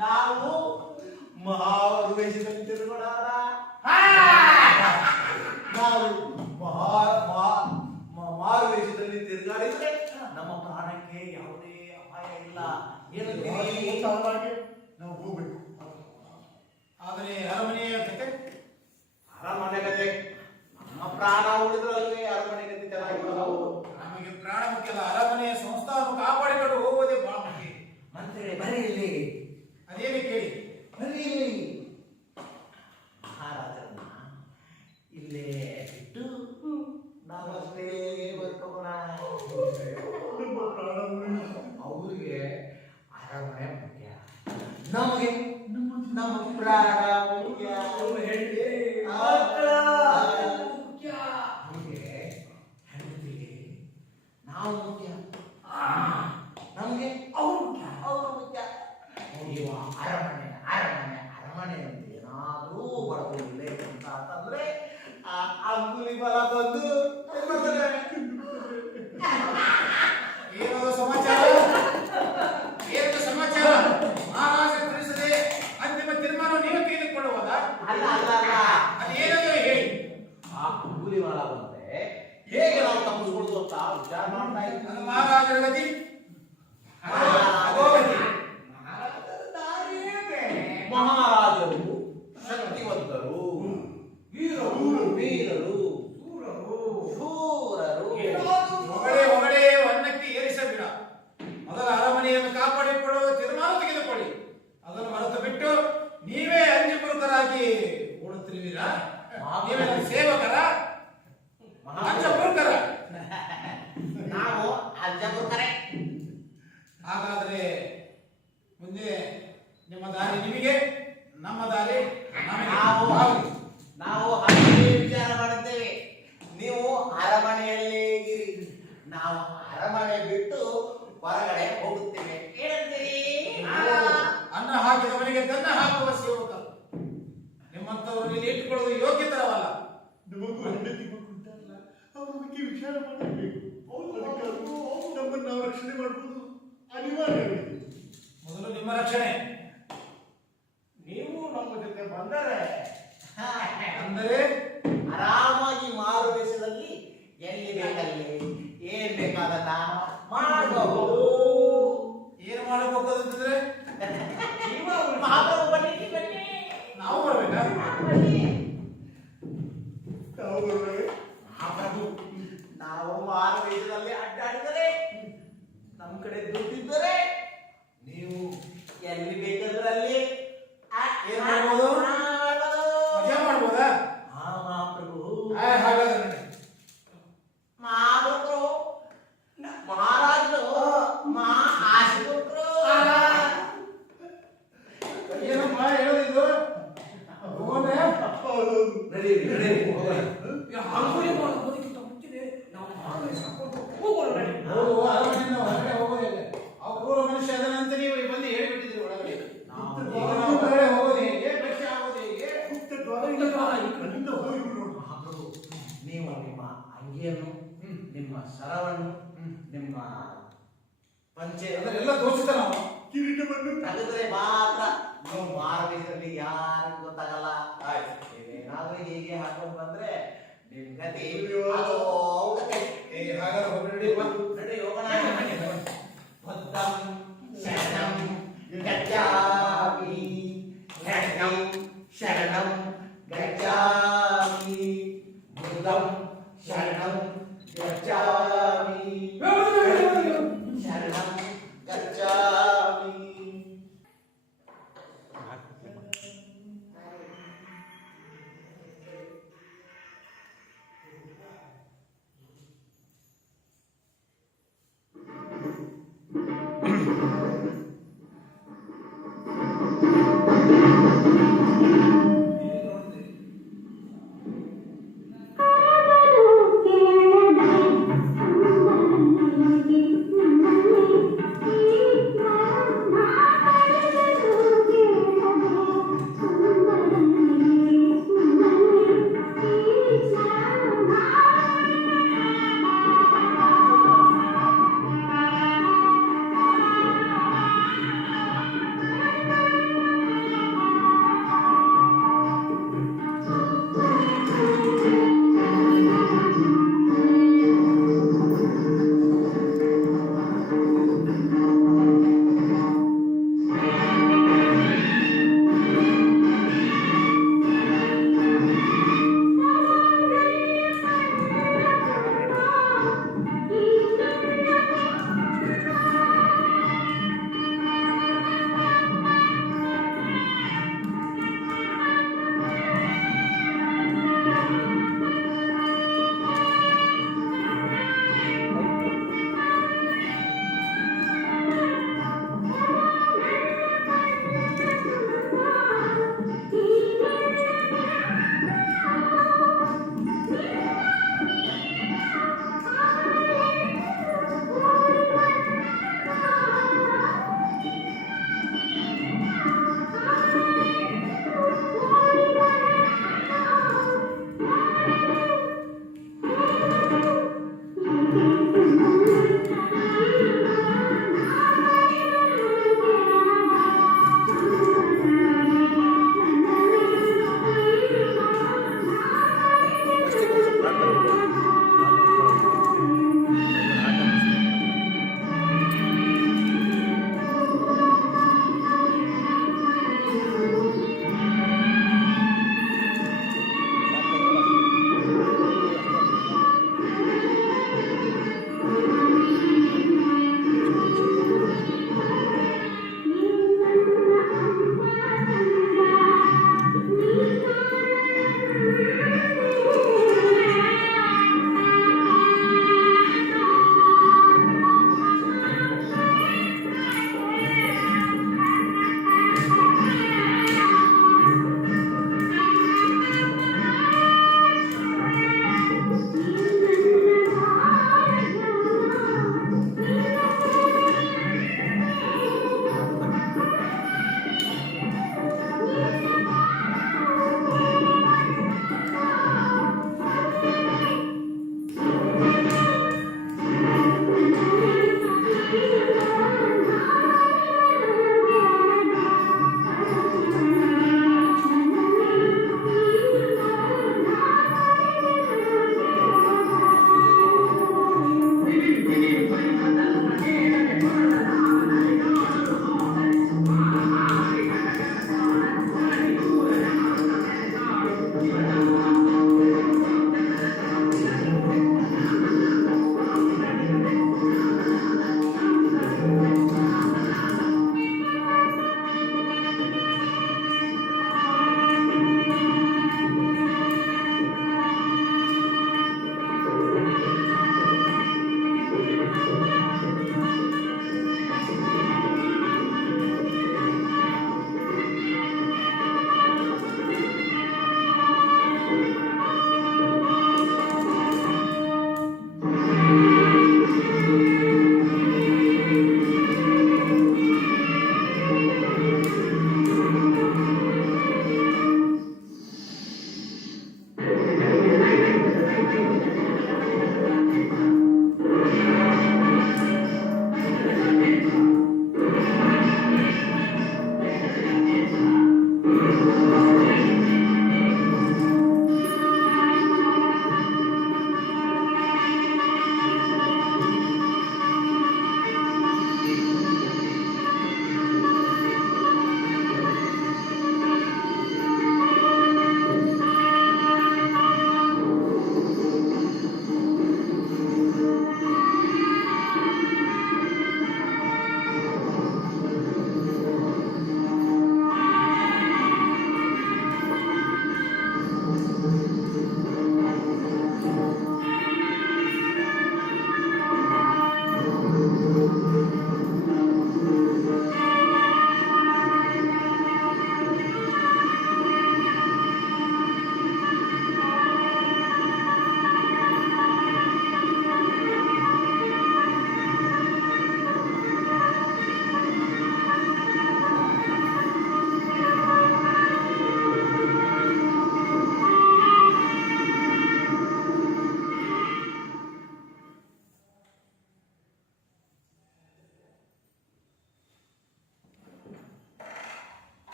ನಾವು ಮಹಾವೇಶದಲ್ಲಿ ತಿರುಗೋಣ. ನಾವು ಮಾರುವೇಷದಲ್ಲಿ ತಿರುಗಾಡಿದ್ರೆ ನಮ್ಮ ಪ್ರಾಣಕ್ಕೆ ಯಾವುದೇ ಅಪಾಯ ಇಲ್ಲ. ನಾವು ಹೋಗ್ಬೇಕು. ಆದರೆ ಅರಮನೆಯ ಕತೆ ಅರಮನೆ ಕತೆ ನಮ್ಮ ಪ್ರಾಣ ಉಳಿದ್ರಲ್ವೇ ಅರಮನೆ ಕತೆ ಚೆನ್ನಾಗಿರೋದು. ನಮಗೆ ಪ್ರಾಣ ಮುಖ್ಯಲ್ಲ, ಅರಮನೆಯ ಸಂಸ್ಥಾನ ಕಾಪಾಡಿಕೊಂಡು ಹೋಗೋದೇ ಬಹಳ ಮುಖ್ಯ. ಮಂತ್ರಿ ಬರೀ ಇಲ್ಲಿ, ಅದೇನು ಕೇಳಿ. ಬರೀ ಇಲ್ಲಿ ಮಹಾರಾಜರನ್ನ ಇಲ್ಲೇ ಬಿಟ್ಟು ನಾವಷ್ಟೇ ಬರ್ಕೋಣ. ನಮ್ಮ ಪ್ರಾಣ ಉಳಿಯಿತು. ಅವ್ರಿಗೆ ಅರಮನೆ ಮುಖ್ಯ, ನಮಗೆ ನಮ್ಮ ಪ್ರಾಣ ಮುಖ್ಯ. ನಮಗೆ ಹೆಂಡತಿಗೆ ನಾವು ಮುಖ್ಯ, ನಮಗೆ ಅವರು ಮುಖ್ಯ. ನೀವು ಅರಮನೆ ಅಂತ ಏನಾದ್ರೂ ಬಡವಿಲ್ಲ ಅಂತಂದ್ರೆ ಆ ಅಂಗುಲಿಮಾಲ ಬಂದು ಏನದು ಸಮಾಚಾರ? ಏನದು ಸಮಾಚಾರ? ಮಹಾರಾಜ ತಿಳಿಸದೆ ಅಂತಿಮ ತೀರ್ಮಾನ ನೀವು ತೆಗೆದುಕೊಳ್ಳುವುದ? ಅಲ್ಲ ಅದು ಏನದು ಹೇಳಿ. ಆ ಅಂಗುಲಿಮಾಲ ಬಂದ್ರೆ ಹೇಗೆ ನಾವು ತಪ್ಪಿಸ್ಕೊಳ್ಳೋದು ಅಂತ ವಿಚಾರ ಮಾಡ್ತಾ ಅದು ಇದ್ದೀವಿ. ಮಹಾರಾಜರ ಗತಿ. ಮಹಾರಾಜರು ಶಕ್ತಿವಂತರು, ವೀರರು, ಶೂರರು. ಹೊಗಡೆ ಅನ್ನಕ್ಕೆ ಏರಿಸಬೇಡ. ಮೊದಲ ಅರಮನೆಯನ್ನು ಕಾಪಾಡಿಕೊಳ್ಳುವ ತೀರ್ಮಾನ ತೆಗೆದುಕೊಳ್ಳಿ. ಅದನ್ನು ಮರೆತು ಬಿಟ್ಟು ನೀವೇ ಅಂಜಪುರಕರಾಗಿ ಓಡುತ್ತಿರುವಿರಾ? ನೀವೇ ಸೇವಕರ, ಅಂಜಪುರಕರ. ನಾವು ಅಂಜಪುರಕರೇ. ಹಾಗಾದ್ರೆ ಮುಂದೆ ನಿಮ್ಮ ದಾರಿ ನಿಮಗೆ, ನಮ್ಮ ದಾರಿ ನಮಗೆ. ನಾವು ಹಾಗೆ ವಿಚಾರ ಮಾಡುತ್ತೇವೆ. ನೀವು ಅರಮನೆಯಲ್ಲೇ ಇರಿ, ನಾವು ಅರಮನೆ ಬಿಟ್ಟು ಹೊರಗಡೆ ಹೋಗುತ್ತೇವೆ. ಏನಂತೀರಿ? ಅನ್ನ ಹಾಕಿದವನಿಗೆ ತನ್ನ ಹಾಕುವ ಸೇವಕ. ನಿಮ್ಮಂತವರು ಇಲ್ಲಿ ಇಟ್ಟುಕೊಳ್ಳುವುದು ಯೋಗ್ಯತರವಲ್ಲ. ನಮಗೂ ಹೆಂಡತಿ ಮಕ್ಕಳು ಇದ್ದಾರಲ್ಲ, ಅವ್ರ ಬಗ್ಗೆ ವಿಚಾರ ಮಾಡಬೇಕು. ನಮ್ಮನ್ನು ನಾವು ರಕ್ಷಣೆ ಮಾಡುವುದು ಅನಿವಾರ್ಯ. ಮೊದಲು ನಿಮ್ಮ ರಕ್ಷಣೆ. ನೀವು ನಮ್ಮ ಜೊತೆ ಬಂದರೆ ಅಂದರೆ ಆರಾಮಾಗಿ ಮಾರುವೇಷದಲ್ಲಿ ಎಲ್ಲಿ ಬೇಕಲ್ಲಿ ಏನ್ ಬೇಕಾದಲ್ಲ ಮಾಡಬಹುದು. ಏನು ಮಾಡಬೇಕು ಅಂತಂದ್ರೆ ಜೀವ ಉಳಿಸಿ. ಮಹಾಪ್ರಭು ಬನ್ನಿ ಬನ್ನಿ. ನಾವು ಬರ್ಬೇಕಾ? ನಾವು ಬರುವೆ. ಮಹಾಪ್ರಭು ನಾವು ಮಾರುವೇಷದಲ್ಲಿ ಅಡ್ಡಾಡಿದರೆ ನಮ್ಮ ಕಡೆ ದುಡ್ಡಿದ್ದರೆ ನೀವು ಎಲ್ಲಿ ಬೇಕಾದ್ರಲ್ಲಿ ಏನ್ ಮಾಡ್ಬೋದು? ಮಜಾ ಮಾಡ್ಬೋದಾ? ಮಹಾಪ್ರಭು ಹಾಗಾದ್ರೆ ನೋಡಿ. ಮಹಾಪ್ರಭು ಮಹಾರಾಜರು ಮಹಾ ಆಸೆ ಕೊಟ್ರು. ಏನಪ್ಪ ಹೇಳೋದಿದು? ಹೋಗೋಣ? ನಡೀರಿ ನಡೀರಿ ಹೋಗೋಣ. ಅಂಗುಲಿ ಮಾಡೋದಕ್ಕಿಂತ ಮುಂಚೆ ನಾವು ಮಾರುವೇಷ ಹಾಕೊಂಡು ಹೋಗೋಣ ನಡಿ. ಹೋಗುವ ಅರಮನೆಯಿಂದ ಹೊರಗಡೆ ಹೋಗೋದು ಹೇಗೆ? ಆ ಕ್ರೂರ ಮನುಷ್ಯ ಅದನಂತ ನೀವು ಬಂದು ಹೇಳಿಬಿಟ್ಟಿದ್ರಿ ಒಳಗಡೆ. ಈಗ ನಾವು ಹೊರಗಡೆ ಹೋಗೋದು ಹೇಗೆ? ದೃಶ್ಯ ಆಗೋದು ಹೇಗೆ? ಗುಪ್ತ ದ್ವಾರದಿಂದ ಅಲ್ಲಿಂದ ಹೋಗಿಬಿಡೋಣ. ಮಹಾಪ್ರಭು ನೀವು ನಿಮ್ಮ ಅಂಗಿಯನ್ನು ನಿಮ್ಮ ಸರವನ್ನು ನಿಮ್ಮ ಪಂಚೆ ಅದನ್ನೆಲ್ಲ ತೋರಿಸ್ತಾ ನಾವು ಕಿರೀಟವನ್ನು ತೆಗೆದ್ರೆ ಮಾತ್ರ ನೀವು ಮಾರುವೇಷದಲ್ಲಿ ಯಾರಿಗೂ ಗೊತ್ತಾಗಲ್ಲ. ಆಯ್ತು. ನೀವೇನಾದ್ರೂ ಹೀಗೆ ಹಾಕೊಂಡು ಬಂದ್ರೆ ನಿಮ್ ಗತಿ ಅಯ್ಯೋ. ಅದೋ ಗತಿ. ಹಾಗಾದ್ರೆ ಹೊರಗಡೆ ನಡಿ ಹೋಗೋಣ. ಬುದ್ಧಂ ಶರಣಂ ಗಚ್ಚಾಮಿ ಶರಣಂ ಶರಣಂ ಗಚ್ಚಾಮಿ ಬುದ್ಧಂ ಶರಣಂ ಗಚ್ಚಾಮಿ ಶರಣಂ ಗಚ್ಚಾಮಿ.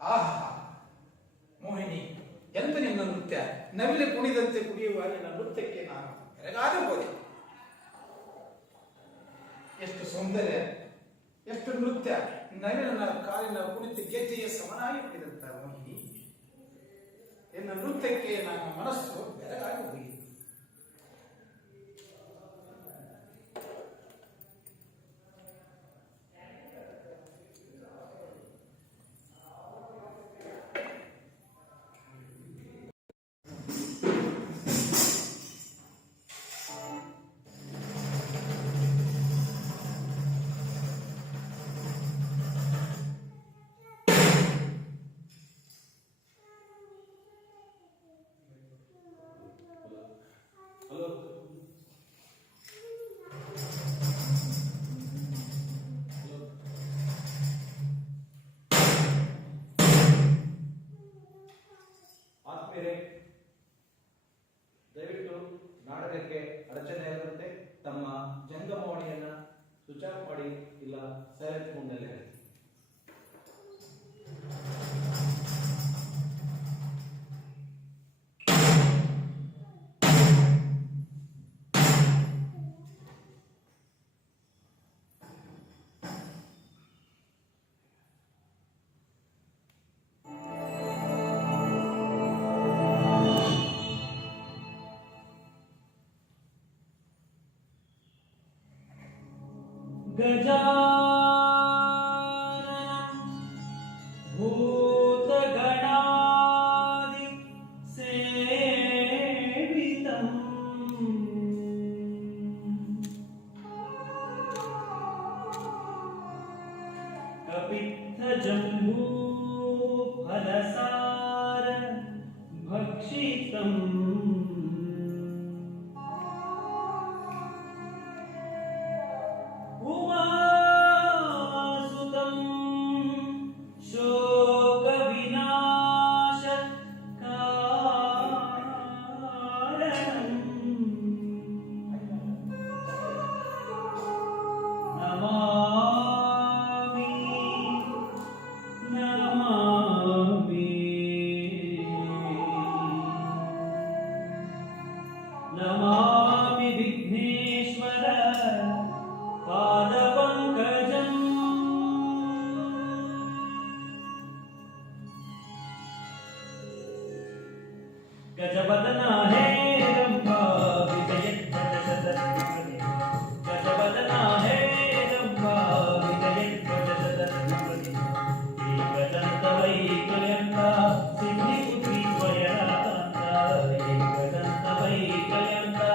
ಆಹಾ ಮೋಹಿನಿ, ಎಂತ ನಿನ್ನ ನೃತ್ಯ! ನವಿಲೆ ಕುಣಿದಂತೆ ಕುಣಿಯುವ ನಿನ್ನ ನೃತ್ಯಕ್ಕೆ ನಾನು ಬೆರಗಾದೆ ಹೋದೆ. ಎಷ್ಟು ಸೌಂದರ್ಯ, ಎಷ್ಟು ನೃತ್ಯ! ನವಿಲಿನ ಕಾಲಿನ ಕುಣಿತ ಗೆಜ್ಜೆಯ ಸಮನಾಗಿ ಕುಣಿದಂತ ಮೋಹಿನಿ, ನಿನ್ನ ನೃತ್ಯಕ್ಕೆ ನನ್ನ ಮನಸ್ಸು ಬೆರಗಾಗಿ ಹೋಗಿದೆ. ಹಲೋ, ಆತ್ಮೀಯರೇ, ದಯವಿಟ್ಟು ನಾಟಕಕ್ಕೆ ಅಡಚಣೆ ಆಗದಂತೆ ತಮ್ಮ ಜಂಗಮವಾಣಿಯನ್ನ ಸ್ವಿಚ್ ಆಫ್ ಮಾಡಿ ಇಲ್ಲ ಸೈಲೆಂಟ್ ಮೋಡ್ನಲ್ಲಿ ಇಡಿ. गजाननं भूतगणादि सेवितम् कपित्थजम्बूफलसार भक्षितम् उमासुतं शोकविनाशकारणम् नमामि नमामि नमामि विघ्नेश्वर पादपङ्कजम् गजवदना हे रम्भा विजयध्वजशतद्रुमणे गजवदना हे रम्भा विजयध्वजशतद्रुमणे एकदन्तवैकयन्ता सिद्धिपुत्री स्वयराकान्ता एकदन्तवैकयन्ता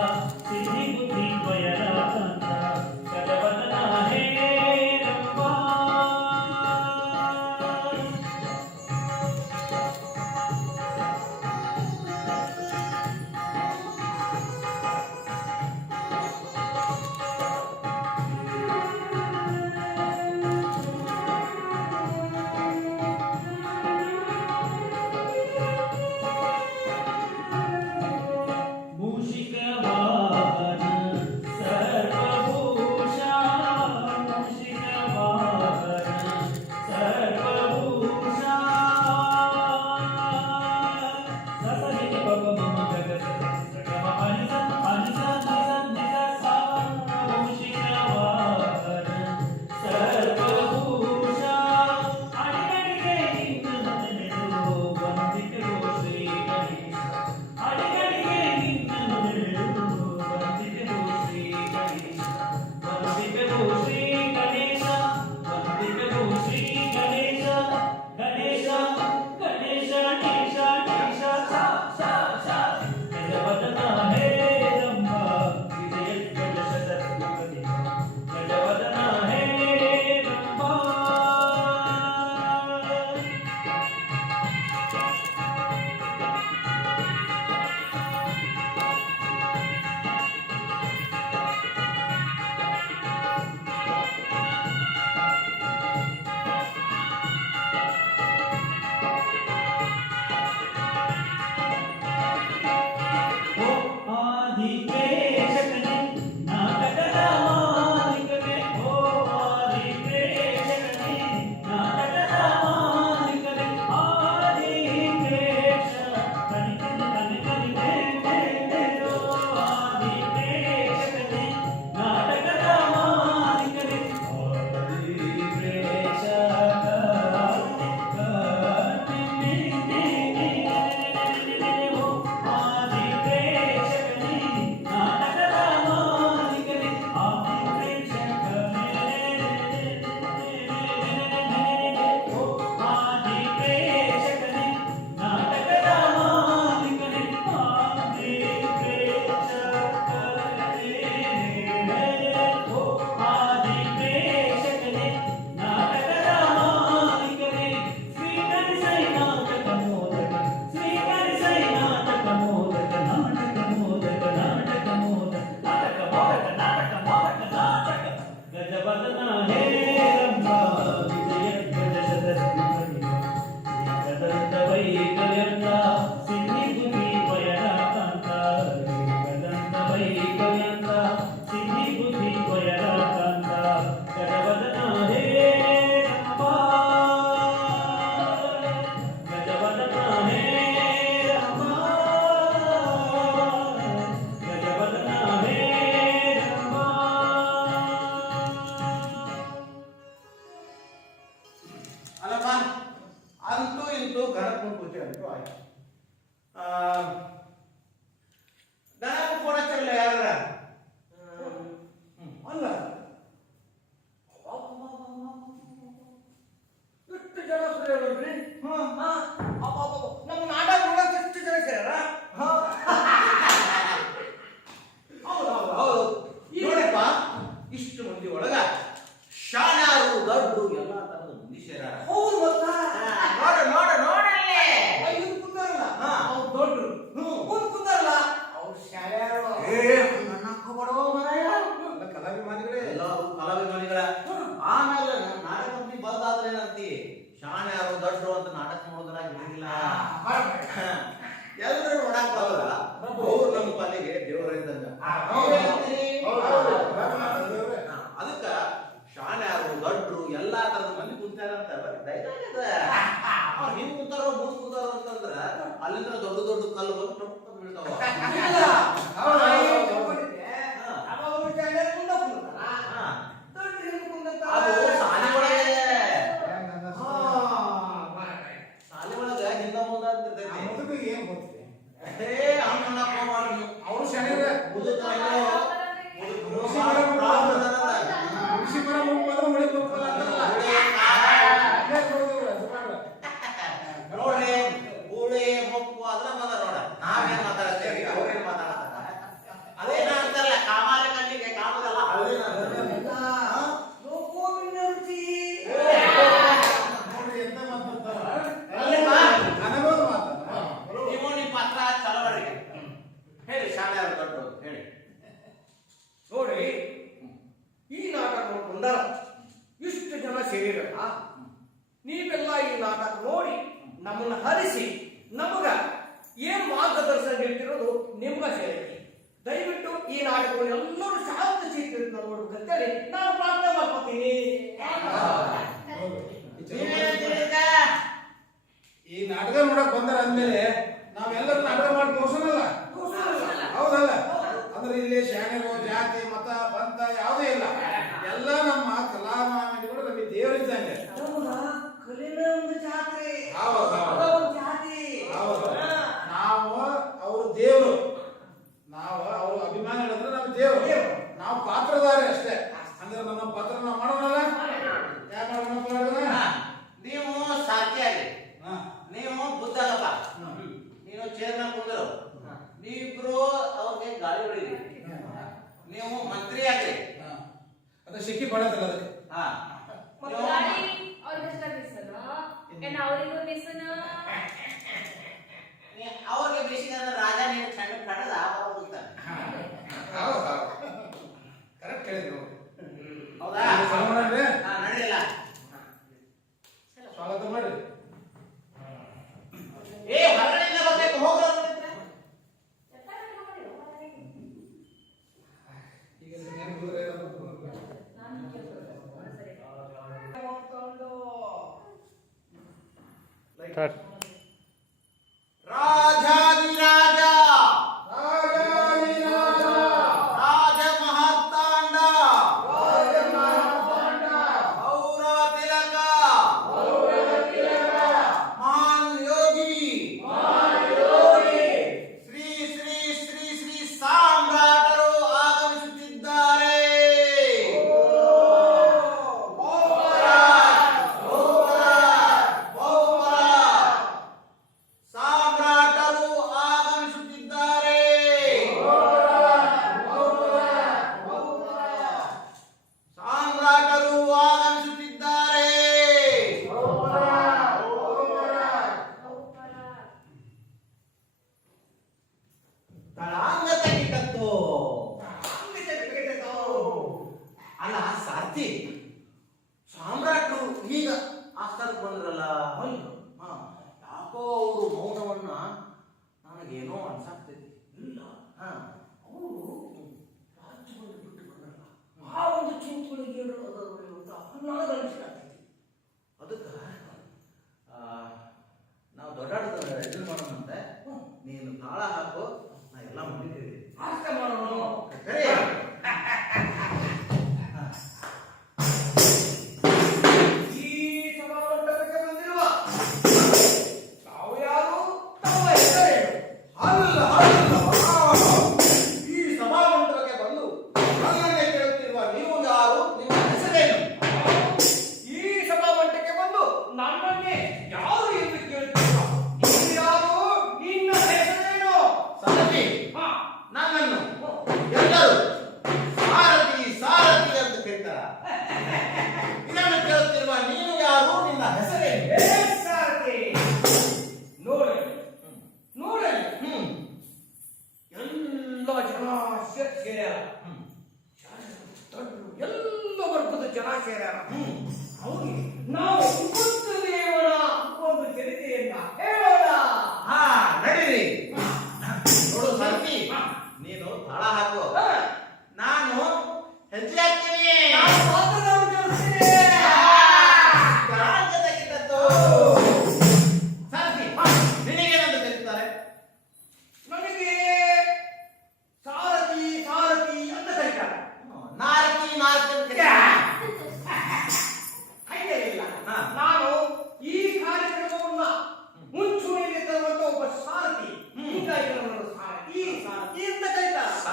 ಅದಕ್ಕ ಶಾಣ್ಯಾರು ದೊಡ್ಡರು ಎಲ್ಲಾ ತರದ ಮಂದಿ ಕುಂತಾರಂತ ಹಿಂಗ್ ಕುಂತಾರೋ ಮುಂದ್ ಕುಂತಾರೋ ಅಂತಂದ್ರ ಅಲ್ಲಿಂದ ದೊಡ್ಡ ದೊಡ್ಡ ಕಲ್ಲು ಬಂದು ಟೊಪ್ಪ ಬೀಳ್ತಾವ. ಅದು ಸಾಲಿ ಒಳಗೆ ಹಿಂದ ಮುಂದ ಅಂತ ಇರ್ತೈತಿ. ಮುದುಕಿಗೆ ಏನ್ ಗೊತ್ತಿದೆ? ಹಂಗ ಅವ್ರು ಶಾಣ್ಯರ ಕೃಷಿ ಮರ ಮುಗ್ಗೋದ್ರೆ ಮಳೆ ಹೋಗ್ತಲ್ಲ ಅಂತಾರಲ್ಲ. ಅಲ್ಲೇ ನೋಡಿದ್ರು, ಅದು ಮಾಡು. ನೋಡ್ರಿ ಗೂಳಿ ಮುಪ್ಪು ಅದ್ರ ಬಂದ ನೋಡ ನಾವೇನ್ ಮಾತಾಡ್ತೇವಿ ಅವ್ರೇನ್ ಮಾತಾಡ್ತಾರ ಅದೇನ ಅಂತಾರಲ್ಲ ಕಾಮಾಲ ಕಣ್ಣಿಗೆ ಕಾಮದಲ್ಲ ನೋಡ್ರಿ ಎಂತ ಮಾತಾಡ್ತಾರ. ಅನುಭವ ಮಾತಾಡ. ನೀವು ನಿಮ್ ಪಾತ್ರ ಚಲವರಿಗೆ ಹೇಳಿ ಶಾಣ್ಯಾರು ದೊಡ್ಡ ಹೇಳಿ. ನೋಡಿ ಈ ನಾಟಕ ನೋಡ್ಕೊಂಡಾರ ಇಷ್ಟು ಜನ ಸೇರಿರಲ್ಲ, ನೀವೆಲ್ಲ ಈ ನಾಟಕ ನೋಡಿ ನಮ್ಮನ್ನ ಹರಿಸಿ ನಮಗ ಏನ್ ಮಾರ್ಗದರ್ಶನ ನೀಡ್ತಿರೋದು ನಿಮ್ಗ ಸೇರಿ. ದಯವಿಟ್ಟು ಈ ನಾಟಕವನ್ನು ಎಲ್ಲರೂ ಶಾಂತ ಚಿತ್ರ ನೋಡ್ಬೇಕಂತೇಳಿ ನಾನು ಪ್ರಾರ್ಥನೆ ಮಾಡ್ಕೊತೀನಿ. ಈ ನಾಟಕ ನೋಡಕ್ ಬಂದಾರ ಅಂದ್ಮೇಲೆ ನಾವೆಲ್ಲರೂ ನಾಟಕ ಮಾಡಿ ತೋರ್ಸೋಣಲ್ಲ. ಹೌದಲ್ಲ? ಅಂದ್ರೆ ಇಲ್ಲಿ ಶಾಣ್ಯರು ಜಾತಿ ಮತ ಪಂಥ ಯಾವುದೇ ಇಲ್ಲ. ಎಲ್ಲ ನಮ್ಮ ಕಲಾಮಾನ್ಯಗಳು ನಮಗೆ ದೇವರಿದ್ದಂಗೆ. ನಾವು ಅವ್ರ ದೇವರು, ನಾವು ಅವ್ರ ಅಭಿಮಾನಿ ಹೇಳಿದ್ರೆ ನಮ್ಮ ದೇವರು, ನಾವು ಪಾತ್ರಧಾರಿ ಅಷ್ಟೇ. ಅಂದ್ರೆ ನಮ್ಮ ಪಾತ್ರ ನಾವು ಮಾಡೋಣಲ್ಲ. ಯಾಕೆ ಮಾಡೋಣ? ನೀವು ಸಾಧ್ಯಾಗಿ ನೀವು ಬುದ್ಧಗಪ್ಪ ನೀನು ಚೇರ್ನ ಕುಂದರು ನೀವಿಬ್ರು ಅವ್ರಿಗೆ ಗಾಳಿ ಹೊಡೀರಿ. ನೀವು ಮಂತ್ರಿ ಆಗ್ರಿ. ಅದು ಸಿಕ್ಕಿ ಪಡತ್ತಲ್ಲ ಅದಕ್ಕೆ. ಗಾಡಿ ಅವ್ರಿಗೆ ದಿಸನ ಏನ್ ಅವರಿಗೂ ದಿಸನ ಅವ್ರಿಗೆ ಬೇಸಿಗೆ ರಾಜ ನೀವು ಸಣ್ಣ ಕಡದ ಹೋಗ್ತಾನೆ. ಕರೆಕ್ಟ್ ಹೇಳಿದ್ರು. ಹೌದಾ? ನಡೆಯಲ್ಲ. ಸ್ವಾಗತ ಮಾಡಿ. ಹೊರಗಡೆಯಿಂದ ಬರ್ಬೇಕು ಹೋಗ್ರ ರಾಜಾದಿರಾಜ ರಾಜ ಮಹಾತಾಂಡ ಗೌರವ ತಿಲಕ ಮಹಾನ್ ಯೋಗಿ ಶ್ರೀ ಶ್ರೀ ಶ್ರೀ ಶ್ರೀ ಸಾಮ್ರಾಟರು ಆಗಮಿಸುತ್ತಿದ್ದಾರೆ. ಸಾಮ್ರಾಟರು ಆಗಮಿಸುತ್ತಿದ್ದಾರೆ. ಸಾಮ್ರಾಟರು ಆಗಮಿಸುತ್ತಿದ್ದಾರೆ. ತಳಾಂಗ ತೆಗಿತತ್ತು. ಅಲ್ಲ ಸಾರ್ಥಿ, ಸಾಮ್ರಾಟರು ಈಗ ಆಸ್ಥಾನಕ್ಕೆ ಬಂದ್ರಲ್ಲ, ಯಾಕೋ ಅವರು ಮೌನವನ್ನ ನನಗೇನೋ ಅನ್ಸಾಗ್ತೈತಿ. ಇಲ್ಲ, ಅವರು ರಾಜ್ಯವನ್ನು ಬಿಟ್ಟು ಬಂದಲ್ಲ, ಆ ಒಂದು ಚಿಂತನೆಗೆ ನನಗನ್ನಿಸ್ತಾಗ್ತೈತಿ. ಅದಕ್ಕ ನಾವು ದೊಡ್ಡಾಟದ ರೆಡಿ ಮಾಡೋಣಂತೆ. ನೀನು ತಾಳ ಹಾಕು, ನಾ ಎಲ್ಲ ಮುಗಿತೀವಿ. ಆಸ್ತೆ ಮಾಡೋಣ. ಈ ಸಭಾಮಂಟಪಕ್ಕೆ ಬಂದಿರುವ ತಾವು ಯಾರು, ತಮ್ಮ ಹೆಸರೇನು? ಅಲ್ಲ ಈ ಸಭಾಮಂಟಪಕ್ಕೆ ಬಂದು ನನ್ನನ್ನೇ ಕೇಳುತ್ತಿರುವ ನೀವು ಯಾರು, ನಿಮ್ಮ ಹೆಸರೇನು? ಈ ಸಭಾಮಂಟಪಕ್ಕೆ ಬಂದು ನನ್ನನ್ನೇ ಯಾರು ಎಂದು ಕೇಳುತ್ತಿರುವ ನೀನು ಯಾರು, ನಿನ್ನ ಹೆಸರೇನು? ಸಾರಥಿ, ನನ್ನನ್ನು ಎಲ್ಲರೂ ಸಾರಥಿ ಸಾರಥಿ ಅಂತ ಕರೀತಾರ. ಇದನ್ನು ಕೇಳುತ್ತಿರುವ ನೀನು ಯಾರು, ನಿನ್ನ ಹೆಸರೇನು? ಸಾರಥಿ, ನೋಡಲಿ ನೋಡಲಿ, ಎಲ್ಲ ಜನ ಸೇರ್ಯಾರ, ಎಲ್ಲ ವರ್ಗದ ಜನ ಸೇರ್ಯಾರ. ಅವ್ರಿಗೆ ನಾವು ಬುದ್ಧ ದೇವರ ಒಂದು ಚರಿತೆಯನ್ನ ಹೇಳೋಣ. ನಡೀರಿ. ನೋಡು ಸಾರಥಿ, ನೀನು ತಾಳ ಹಾಕು.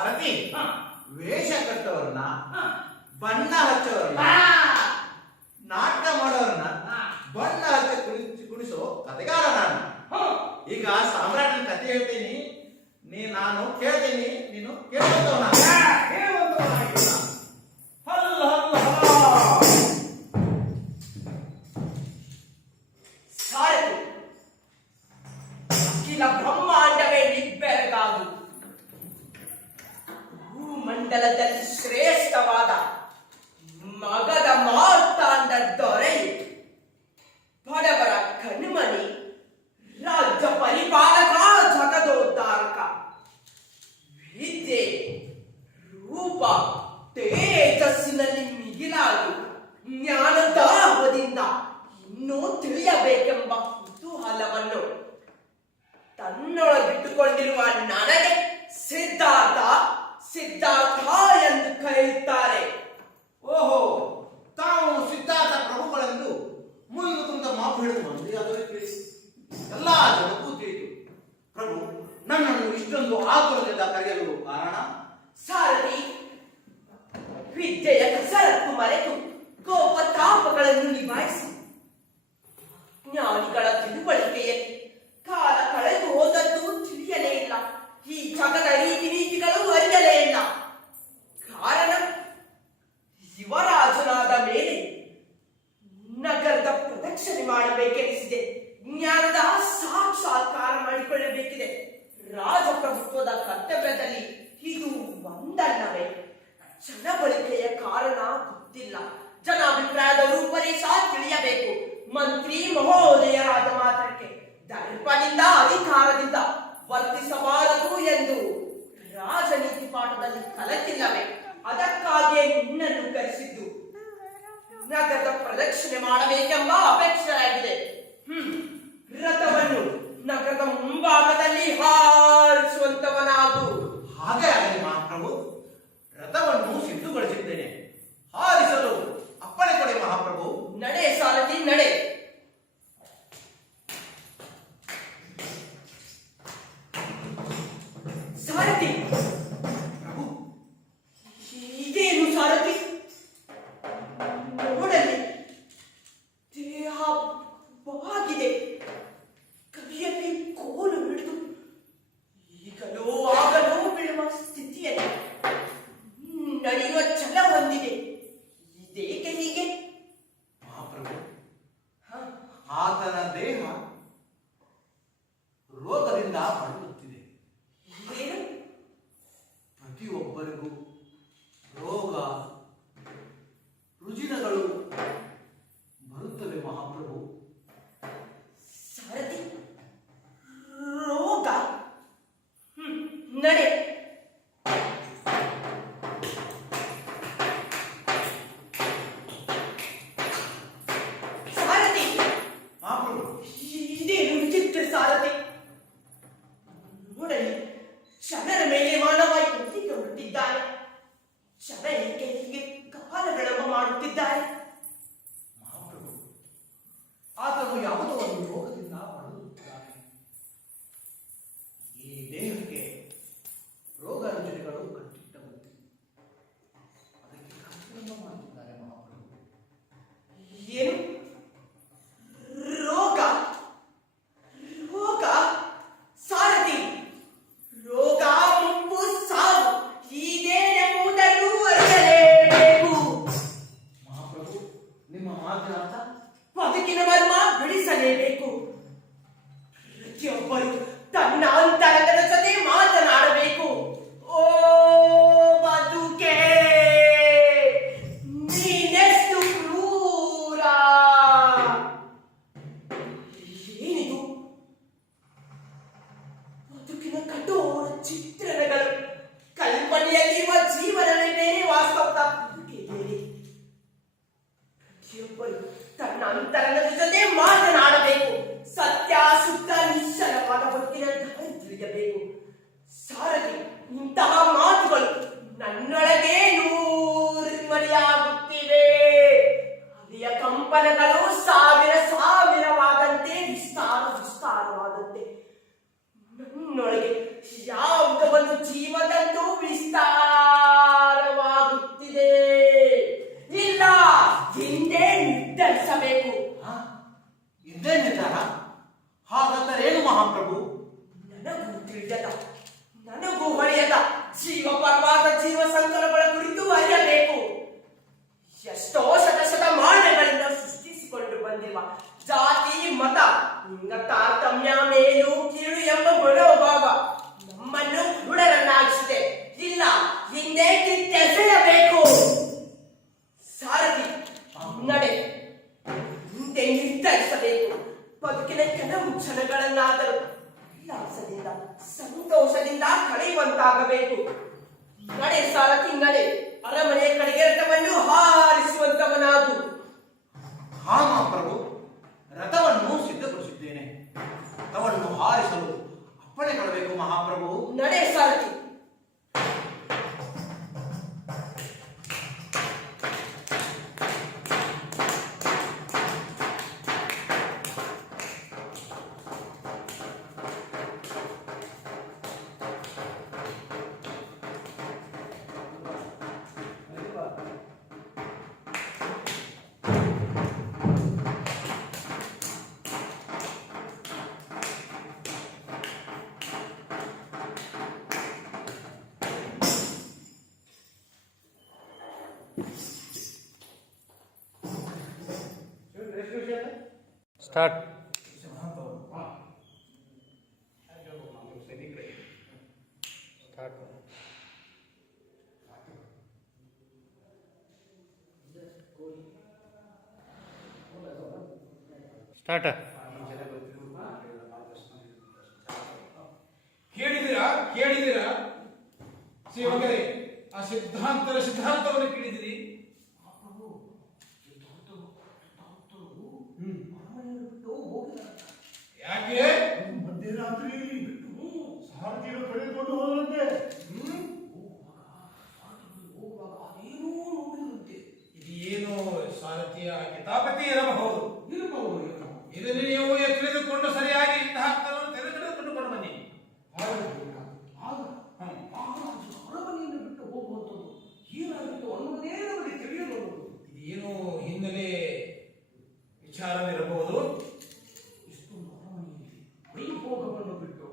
ಸಾರಥಿ, ಹಾ. ವೇಷ ಕಟ್ಟೋರ್ನ, ಹಾ. ಬಣ್ಣ ಹಚ್ಚೋರ್ನ, ಆ. ನಾಟಕ ಮಾಡೋರ್ನ ಆ. ಬಣ್ಣ ಹಚ್ಚ ಕುಣಿಸೋ ಕತೆಗಾರ ನಾನು. ಹಾ. ಈಗ ಸಾಮ್ರಾಟನ ಕತೆ ಹೇಳ್ತೀನಿ, ನಾನು ಕೇಳ್ತೀನಿ, ನೀನು ಕೇಳ್ಕೊಂಡವನ. ಹೇಳುವಂತವನಾಗಿಲ್ಲ. ಹಲ್ಲ ಹಲ್ಲ ಹಲ್ಲ. ಸಾರಥಿ, ಅಖಿಲ ಬ್ರಹ್ಮಾಂಡವೇ ನಿಬ್ಬೆರಗಾದು ಭೂಮಂಡಲದಲ್ಲಿ ಶ್ರೇಷ್ಠವಾದ ಮಗದ ಮಾರ್ತಾಂಡ ದೊರೆಯು ಬಡವರ ಕಣ್ಮಣಿ, ರಾಜ್ಯ ಪರಿಪಾಲಕ, ಜಗದೋದ್ಧಾರಕ, ವಿದ್ಯೆ ರೂಪ ತೇಜಸ್ಸಿನಲ್ಲಿ ಮಿಗಿಲಾಗಿ ಜ್ಞಾನದಾಹದಿಂದ ಇನ್ನೂ ತಿಳಿಯಬೇಕೆಂಬ ಕುತೂಹಲವನ್ನು ತನ್ನೊಳಗಿಟ್ಟುಕೊಂಡಿರುವ ನನಗೆ ಸಿದ್ಧಾರ್ಥ ಎಂದು ಕರೆಯುತ್ತಾರೆ. ಓಹೋ, ತಾವು ಸಿದ್ಧಾರ್ಥ ಪ್ರಭುಗಳೆಂದು ಮುಂದೆ ಕುಂತ ಮಾತು ಹಿಡಿದು ಬಂದು ಅದನ್ನು ತಿಳಿಸಿ ಎಲ್ಲಾ ಜನಕ್ಕೂ ತಿಳಿತು. ಪ್ರಭು ನನ್ನನ್ನು ಇಷ್ಟೊಂದು ಆತುರದಿಂದ ಕರೆಯಲು ಕಾರಣ? ಸಾರಥಿ, ವಿದ್ಯೆಯ ಕಸರತ್ತು ಮರೆತು ಕೋಪತಾಪಗಳನ್ನು ನಿಭಾಯಿಸಿ ಜ್ಞಾನಿಗಳ ತಿಳುವಳಿಕೆಯಲ್ಲಿ ಕಾಲ ಕಳೆದು ಹೋದದ್ದು ತಿಳಿಯಲೇ ಇಲ್ಲ. ಈ ಜಗದ ರೀತಿ ನೀತಿಗಳು ಅರಿಯಲೇ ಇಲ್ಲ. ಕಾರಣ, ಯುವರಾಜನಾದ ಮೇಲೆ ನಗರದ ಪ್ರದಕ್ಷಿಣೆ ಮಾಡಬೇಕೆನಿಸಿದೆ. ಜ್ಞಾನದ ಸಾಕ್ಷಾತ್ಕಾರ ಮಾಡಿಕೊಳ್ಳಬೇಕಿದೆ. ರಾಜಪ್ರಭುತ್ವದ ಕರ್ತವ್ಯದಲ್ಲಿ ಇದು ಒಂದಲ್ಲವೇ? ಜನಬಳಿಕೆಯ ಕಾರಣ ಗೊತ್ತಿಲ್ಲ. ಜನಾಭಿಪ್ರಾಯದ ರೂಪರೇಷ ತಿಳಿಯಬೇಕು. ಮಂತ್ರಿ ಮಹೋದಯರಾದ ಮಾತ್ರಕ್ಕೆ ದರ್ಪದಿಂದ ಅಧಿಕಾರದಿಂದ ವರ್ತಿಸಬಾರದು ಎಂದು ರಾಜನೀತಿ ಪಾಠದಲ್ಲಿ ಕಲಿತಿಲ್ಲವೇ? ಅದಕ್ಕಾಗಿಯೇ ನಿನ್ನನ್ನು ಕರೆಸಿದ್ದು. ನಗರದ ಪ್ರದಕ್ಷಿಣೆ ಮಾಡಬೇಕೆಂಬ ಅಪೇಕ್ಷೆಯಾಗಿದೆ. ರಥವನ್ನು ನಗರದ ಮುಂಭಾಗದಲ್ಲಿ ಹಾರಿಸುವಂತವನಾಗು. ಹಾಗೆ ಆಗಲಿ ಮಹಾಪ್ರಭು. ರಥವನ್ನು ಸಿದ್ಧಗೊಳಿಸಿದ್ದೇನೆ, ಹಾರಿಸಲು ಅಪ್ಪಣೆ ಕೊಡಿ ಮಹಾಪ್ರಭು. ನಡೆ ಸಾರಥಿ, ನಡೆ. ಸಾರಥಿ, ಪ್ರಭು, ಇದೇನು ಸಾರಥಿ? ನೋಡಲಿ, ದೇಹ ಬಾಗಿದೆ, ಕೈಯಲ್ಲಿ ಕೋಲು ಹಿಡಿದು ಈಗಲೋ ಆಗಲೋ ಆಗಬೇಕು. ನಡೆ ಸಾರಥಿ ನಡೆ, ಅರಮನೆ ಕಡೆಗೆ ರಥವನ್ನು ಹಾರಿಸುವಂತವನಾಗು. ಹಾ ಮಹಾಪ್ರಭು, ರಥವನ್ನು ಸಿದ್ಧಪಡಿಸಿದ್ದೇನೆ. ರಥವನ್ನು ಹಾರಿಸಲು ಅಪ್ಪಣೆ ಕೊಡಬೇಕು ಮಹಾಪ್ರಭು. ನಡೆ ಸಾರಥಿ. ಸ್ಟಾರ್ಟ್. ಸ್ಟಾರ್ಟ್. ಕೇಳಿದಿರಾ ಸೇವಕರೇ, ಆ ಸಿದ್ಧಾಂತವನ್ನು ಕೇಳಿದಿರಿ? ಯಾಕೆ ಮಧ್ಯರಾತ್ರಿಯಲ್ಲಿ ಬಿಟ್ಟು ಸಾರಥಿಯನ್ನು ಕರೆದುಕೊಂಡು ಹೋದಂತೆ. ಹೋಗುವಾಗ ಅದೇನೋ ನೋಡಿದಂತೆ. ಇದು ಏನು ಸಾರಥಿಯ ಕಿತಾಪತಿ ಇರಬಹುದು. ಇದನ್ನು ನೀವು ತಿಳಿದುಕೊಂಡು ಸರಿಯಾಗಿ ಸಿದ್ಧಾಂತವನ್ನು ತೆಗೆದುಕೊಂಡು ಬನ್ನಿ. ಅರಮನೆಯನ್ನು ಬಿಟ್ಟು ಹೋಗುವಂಥದ್ದು ಏನಾಗಿತ್ತು ಅನ್ನೋದೇ ನಮಗೆ ತಿಳಿಯಲು. ಇದೇನು ಹಿನ್ನೆಲೆ ವಿಚಾರವಿರಬಹುದು. ಇಷ್ಟೊಂದು ಅರಮನೆಯಲ್ಲಿ ವೈಭೋಗವನ್ನು ಬಿಟ್ಟು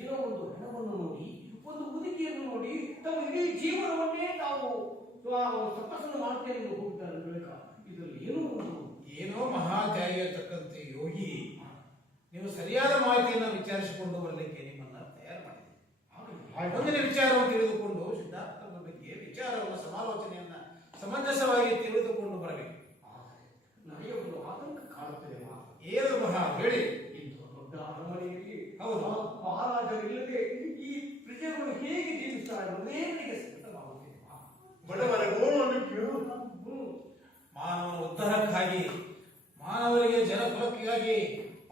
ಏನೋ ಒಂದು ಹಣವನ್ನು ನೋಡಿ, ಒಂದು ಮುದುಕಿಯನ್ನು ನೋಡಿ, ತಮ್ಮ ಇಡೀ ಜೀವನವನ್ನೇ ತಾವು ತಪಸ್ಸನ್ನು ಮಾಡ್ತೇನೆ ಎಂದು ಹೋಗ್ತಾರೆ ಬಳಿಕ ಇದರಲ್ಲಿ ಏನೋ ಮಹಾತ್ಯಾಗಿರ್ತಕ್ಕಂಥ ಯೋಗಿ, ನೀವು ಸರಿಯಾದ ಮಾಹಿತಿಯನ್ನು ವಿಚಾರಿಸಿಕೊಂಡು ಬರಲಿಕ್ಕೆ ನಿಮ್ಮನ್ನ ತಯಾರು ಮಾಡಿದೆ. ಮುಂದಿನ ವಿಚಾರವನ್ನು ತಿಳಿದುಕೊಂಡು ಸಿದ್ಧಾರ್ಥನ ಬಗ್ಗೆ ವಿಚಾರವನ್ನು ಸಮಾಲೋಚನೆಯನ್ನ ಸಮಂಜಸವಾಗಿ ತಿಳಿದುಕೊಂಡು ಬರಬೇಕು. ನನಗೆ ಒಂದು ಆತಂಕ ಕಾಡುತ್ತದೆ. ಏನು ಮಹಾ ಹೇಳಿ. ಇಂಥ ದೊಡ್ಡ ಅರಮನೆಯಲ್ಲಿ ಹೌದು, ಮಹಾರಾಜರಿಲ್ಲದೆ ಈ ಪ್ರಜೆಗಳು ಹೇಗೆ ಜೀವಿಸ್ತಾರೆ ಅನ್ನೋದೇ ನನಗೆ ಸಂಕಟವಾಗುತ್ತದೆ. ಬಡವರ ಗೋಳನ್ನು ಕೇಳುವುದು ಮಾನವನ ಉದ್ಧಾರಕ್ಕಾಗಿ, ಮಾನವರಿಗೆ ಜನಕುಲಕ್ಕಾಗಿ,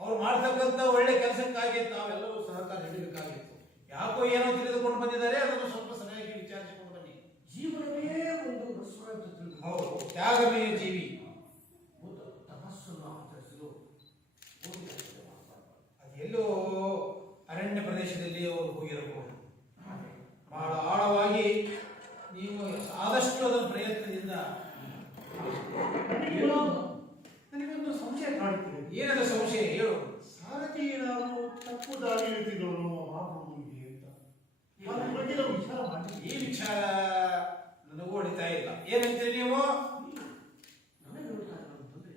ಅವ್ರು ಮಾಡ್ತಕ್ಕಂಥ ಒಳ್ಳೆ ಕೆಲಸಕ್ಕಾಗಿ ತಾವೆಲ್ಲರೂ ಸಹಕಾರ ನೀಡಬೇಕಾಗಿತ್ತು. ಯಾಕೋ ಏನೋ ತಿಳಿದುಕೊಂಡು ಬಂದಿದ್ದಾರೆ, ಅದನ್ನು ಸ್ವಲ್ಪ ಸರಿಯಾಗಿ ವಿಚಾರಿಸಿಕೊಂಡು ಬನ್ನಿ. ಜೀವನವೇ ಒಂದು ರಸ್ವ ಅಂತ ತಿಳಿದು ಹೌದು, ತ್ಯಾಗಮಯ ಜೀವಿ. ತಪಸ್ಸನ್ನು ಆಚರಿಸಲು ಅದೆಲ್ಲೋ ಅರಣ್ಯ ಪ್ರದೇಶದಲ್ಲಿ ಅವರು ಹೋಗಿರಬಹುದು. ಬಹಳ ಆಳವಾಗಿ ನೀವು ಆದಷ್ಟು ಅದರ ಪ್ರಯತ್ನದಿಂದ. ನನಗೊಂದು ಸಂಶಯ ಕಾಡುತ್ತದೆ. ಏನದ ಸಂಶಯ ಹೇಳು. ಸಾರಥಿ ಏನಾದರೂ ತಪ್ಪು ದಾರಿ ಹಿಡಿದಿದ್ದವರು ಮಹಾಪ್ರಭುವಿಗೆ ಅಂತ ಅದ್ರ ಬಗ್ಗೆ ನಾವು ವಿಚಾರ ಮಾಡಿದ್ವಿ. ಈ ವಿಚಾರ ನನಗೂ ಹೊಡಿತಾ ಇಲ್ಲ. ಏನಂತೀರಿ ನೀವು? ನನಗೆ ಹೇಳ್ತಾ ಇರೋದಂತಂದ್ರೆ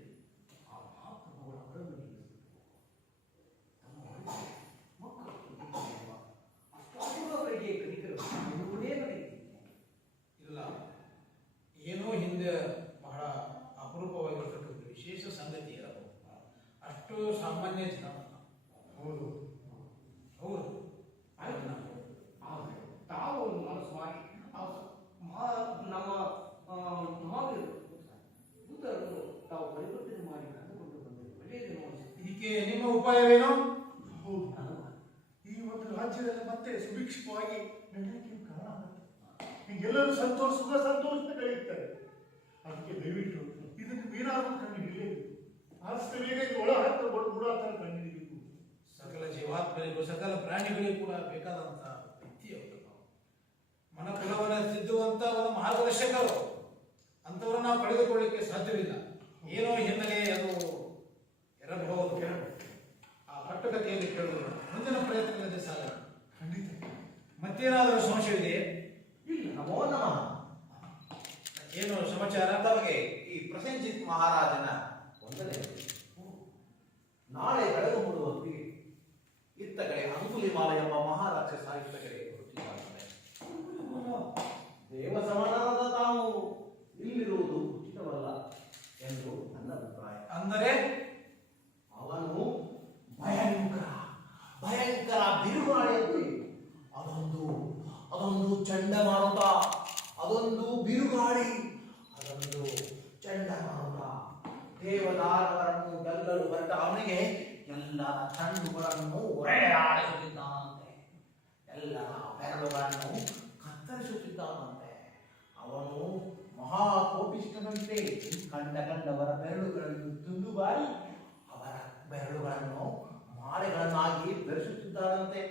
ಆ ಮಹಾಪ್ರಭುಗಳ ಅರಮನೆಯಲ್ಲಿ ಅಷ್ಟಾವರಿಗೆ ಕಲಿಕರು ಇಲ್ಲ, ಏನೋ ಹಿಂದೆ ಬಹಳ ಅಪರೂಪವಾಗಿರ್ತಕ್ಕಂಥ ವಿಶೇಷ ಸಂಗತಿ ಇರಬಹುದು. ಅಷ್ಟು ಸಾಮಾನ್ಯ ಜನ. ಹೌದು ಹೌದು, ತಾವು ಒಂದು ಮನಸ್ಸು ಮಾಡಿ ನಮ್ಮ ಮಹಾವೀರರು ಬುದ್ಧರನ್ನು ತಾವು ಪರಿವರ್ತನೆ ಮಾಡಿ ಕರೆದುಕೊಂಡು ಬಂದರೆ ಒಳ್ಳೆಯದೇನೋ ಅನಿಸುತ್ತೆ. ಇದಕ್ಕೆ ನಿಮ್ಮ ಉಪಾಯವೇನು? ಹೌದು. ಈ ಒಂದು ರಾಜ್ಯದಲ್ಲಿ ಮತ್ತೆ ಸುಭಿಕ್ಷವಾಗಿ ನಡೆಯಲಿಕ್ಕೆ ಕಾರಣ ಆಗುತ್ತೆ. ಎಲ್ಲರೂ ಸುಖ ಸಂತೋಷ ಕಳೆಯುತ್ತಾರೆ. ಅದಕ್ಕೆ ದಯವಿಟ್ಟು ಇದನ್ನು ಏನಾದರೂ ಕಂಡು ಹಿಡಿಯಬೇಕು. ಆದಷ್ಟು ಬೇಗ ಇದು ಒಳ ಹತ್ತ ಗುಡಾತರ ಕಂಡು ಹಿಡಿಯಬೇಕು. ಸಕಲ ಜೀವಾತ್ಮರಿಗೂ ಸಕಲ ಪ್ರಾಣಿಗಳಿಗೂ ಕೂಡ ಬೇಕಾದಂತ ವ್ಯಕ್ತಿ ಅವರು. ಮನಕುಲವನ್ನು ತಿದ್ದುವಂತ ಒಂದು ಮಾರ್ಗದರ್ಶಕರು. ಅಂತವರನ್ನು ನಾವು ಪಡೆದುಕೊಳ್ಳಿಕ್ಕೆ ಸಾಧ್ಯವಿಲ್ಲ. ಏನೋ ಹಿನ್ನೆಲೆ ಅದು ಇರಬಹುದು. ಆ ಕಟ್ಟುಕತೆಯಲ್ಲಿ ಕೇಳಿದ್ರು ಮುಂದಿನ ಪ್ರಯತ್ನದಲ್ಲಿ ಸಾಲ. ಖಂಡಿತ. ಮತ್ತೇನಾದರೂ ಸಂಶಯವಿದೆ? ಇಲ್ಲ, ನಮೋ ನಮಃ. ಏನು ಸಮಾಚಾರ? ತಮಗೆ ಈ ಪ್ರಸೇನಜಿತ್ ಮಹಾರಾಜನ ಒಂದನೇ ನಾಳೆ ಬೆಳಗು ಮೂಡುವ ಹೊತ್ತಿಗೆ ಇತ್ತ ಕಡೆ ಅಂಗುಲಿಮಾಲ ಎಂಬ ಮಹಾರಾಕ್ಷಸ ಇತ್ತ ಕಡೆ ಹೊರಟಿದ್ದಾನೆ. ದೇವ ಸಮಾನವಾದ ತಾವು ಇಲ್ಲಿರುವುದು ಉಚಿತವಲ್ಲ ಎಂದು ನನ್ನ ಅಭಿಪ್ರಾಯ. ಅಂದರೆ ಅವನು ಭಯಂಕರ ಭಯಂಕರ ಬಿರುಗಾಳಿಯಲ್ಲಿ ಅದೊಂದು ಅದೊಂದು ಚಂಡಮಾರುತ, ಅದೊಂದು ಬಿರುಗಾಳಿ, ಅದೊಂದು ಚಂಡಮಾರುತ. ದೇವದಾನವರನ್ನು ಗೆಲ್ಲಲು ಹೊರಟ ಅವನಿಗೆ ಎಲ್ಲ ಕಣ್ಣುಗಳನ್ನು ಒರೆಯಾಡಿಸುತ್ತಿದ್ದಾನಂತೆ, ಎಲ್ಲ ಬೆರಳುಗಳನ್ನು ಕತ್ತರಿಸುತ್ತಿದ್ದಾನಂತೆ. ಅವನು ಮಹಾ ಕೋಪಿಷ್ಠನಂತೆ ಕಂಡವರ ಬೆರಳುಗಳನ್ನು ತುಂಡುಬಾರಿ ಅವರ ಬೆರಳುಗಳನ್ನು ಮಾಲೆಗಳನ್ನಾಗಿ ಬೆರೆಸುತ್ತಿದ್ದಾನಂತೆ.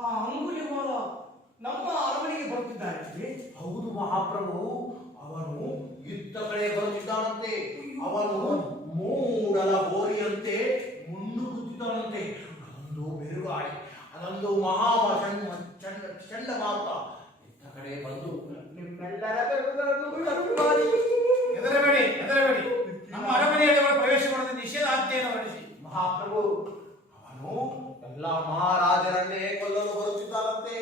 ಆ ಅಂಗುಲಿಮಾಲ ನಮ್ಮ ಅರಮನೆಗೆ ಬರುತ್ತಿದ್ದಾರೆ. ಹೌದು ಮಹಾಪ್ರಭು, ಅವನು ಯುದ್ಧ ಕಡೆ ಬರುತ್ತಿದ್ದಾನಂತೆ. ಅವನು ಮೂಡಲ ಹೋರಿಯಂತೆ ಮುನ್ನುಗ್ಗುತ್ತಿದ್ದಾನಂತೆ. ಅದೊಂದು ಬಿರುಗಾಳಿ, ಅದೊಂದು ಮಹಾ ಚಂಡಮಾರುತ ಯುದ್ಧ ಕಡೆ ಬಂದು ನಿಮ್ಮೆಲ್ಲರ ಬೆರಳುಗಳನ್ನು ಕಟ್ಟು ಮಾಡಿ. ಹೆದರಬೇಡಿ, ಹೆದರಬೇಡಿ. ನಮ್ಮ ಅರಮನೆಯಲ್ಲಿ ಅವರ ಪ್ರವೇಶ ಮಾಡದ ನಿಷೇಧ ಆಜ್ಞೆಯನ್ನು ಹೊರಡಿಸಿ. ಮಹಾಪ್ರಭು, ಅವನು ಎಲ್ಲ ಮಹಾರಾಜರನ್ನೇ ಕೊಲ್ಲಲು ಬರುತ್ತಿದ್ದಾನಂತೆ.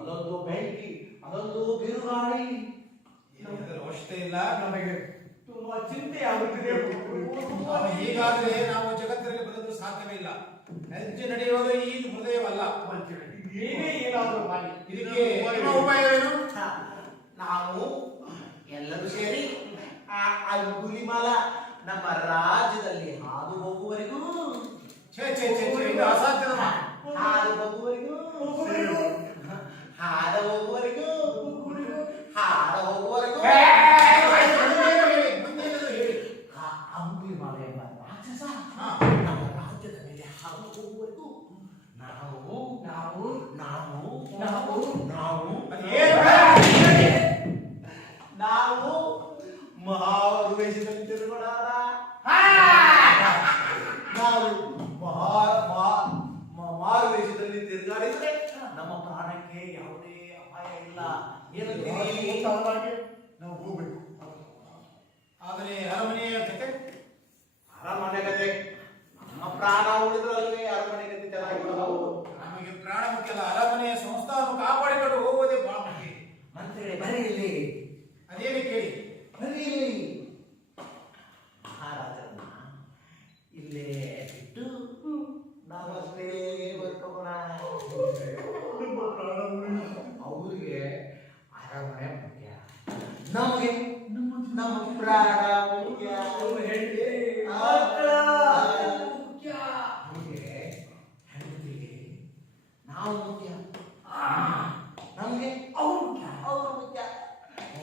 ಅದೊಂದು ಬೆಂಕಿ, ಅದೊಂದು ಬಿರುಗಾಳಿ. ಇದರ ಅವಶ್ಯಕತೆ ಇಲ್ಲ. ನಮಗೆ ತುಂಬಾ ಚಿಂತೆ ಆಗುತ್ತಿದೆ. ಹೀಗಾದ್ರೆ ನಾವು ಜಗತ್ತಿನಲ್ಲಿ ಬದುಕಲು ಸಾಧ್ಯವಿಲ್ಲ. ಹೆಜ್ಜೆ ನಡೆಯುವುದು ಈ ಹೃದಯವಲ್ಲ. ನೀವೇ ಏನಾದರೂ ಮಾಡಿ. ಇದಕ್ಕೆ ನಿಮ್ಮ ಉಪಾಯವೇನು? ನಾವು ಎಲ್ಲರೂ ಸೇರಿ ಆ ಅಂಗುಲಿಮಾಲ ನಮ್ಮ ರಾಜ್ಯದಲ್ಲಿ ಹಾದು ಹೋಗುವವರೆಗೂ, ಛೇ ಛೇ ಛೇ ಛೇ, ಇದು ಅಸಾಧ್ಯದ ಮಾತು. ಹಾದು ಹೋಗುವವರೆಗೂ, ಹಾದ ಹೋಗುವವರೆಗೂ, ಹಾದ ಹೋಗುವವರೆಗೂ ಆ ಅಂಗುಲಿಮಾಲ ಎಂಬ ರಾಕ್ಷಸ ನಮ್ಮ ರಾಜ್ಯದ ಮೇಲೆ ಹಾದು ಹೋಗುವವರೆಗೂ ನಾವು ನಾವು ನಾವು ನಾವು ನಾವು ನಾವು ಮಹಾವೇಷದಲ್ಲಿ ತಿರುಗಾಡ, ನಾವು ಮಾರುವೇಷದಲ್ಲಿ ತಿರುಗಾಡಿದ್ರೆ ನಮ್ಮ ಪ್ರಾಣಕ್ಕೆ ಯಾವುದೇ ಅಪಾಯ ಇಲ್ಲ. ಏನಂತೀರಿ? ನಾವು ಹೋಗ್ಬೇಕು. ಆದರೆ ಅರಮನೆಯ ಕತೆ, ಅರಮನೆ ಕತೆ ನಮ್ಮ ಪ್ರಾಣ ಉಳಿದ್ರಲ್ವೇ ಅರಮನೆ ಕತೆ ಚೆನ್ನಾಗಿರೋದು. ನಮಗೆ ಪ್ರಾಣ ಮುಖ್ಯ ಅಲ್ಲ, ಅರಮನೆಯ ಸಂಸ್ಥಾನವನ್ನು ಕಾಪಾಡಿಕೊಂಡು ಹೋಗೋದೇ ಬಹಳ ಮುಖ್ಯ. ಮಂತ್ರಿ ಬರೀ ಇಲ್ಲಿ, ಅದೇನು ಕೇಳಿ. ಬರೀ ಇಲ್ಲಿ ಮಹಾರಾಜರನ್ನ ಇಲ್ಲೇ ಬಿಟ್ಟು ನಾವಷ್ಟೇ ಬರ್ಕೋಣ. ನಮ್ಮ ಪ್ರಾಣ ಉಳಿಯಿತು. ಅವರಿಗೆ ಅರಮನೆ ಮುಖ್ಯ, ನಮಗೆ ನಮ್ಮ ಪ್ರಾಣ ಮುಖ್ಯ. ನಮಗೆ ಹೆಂಡತಿಗೆ ನಾವು ಮುಖ್ಯ, ನಮಗೆ ಅವ್ರು ಮುಖ್ಯ, ಅವ್ರು ಮುಖ್ಯ.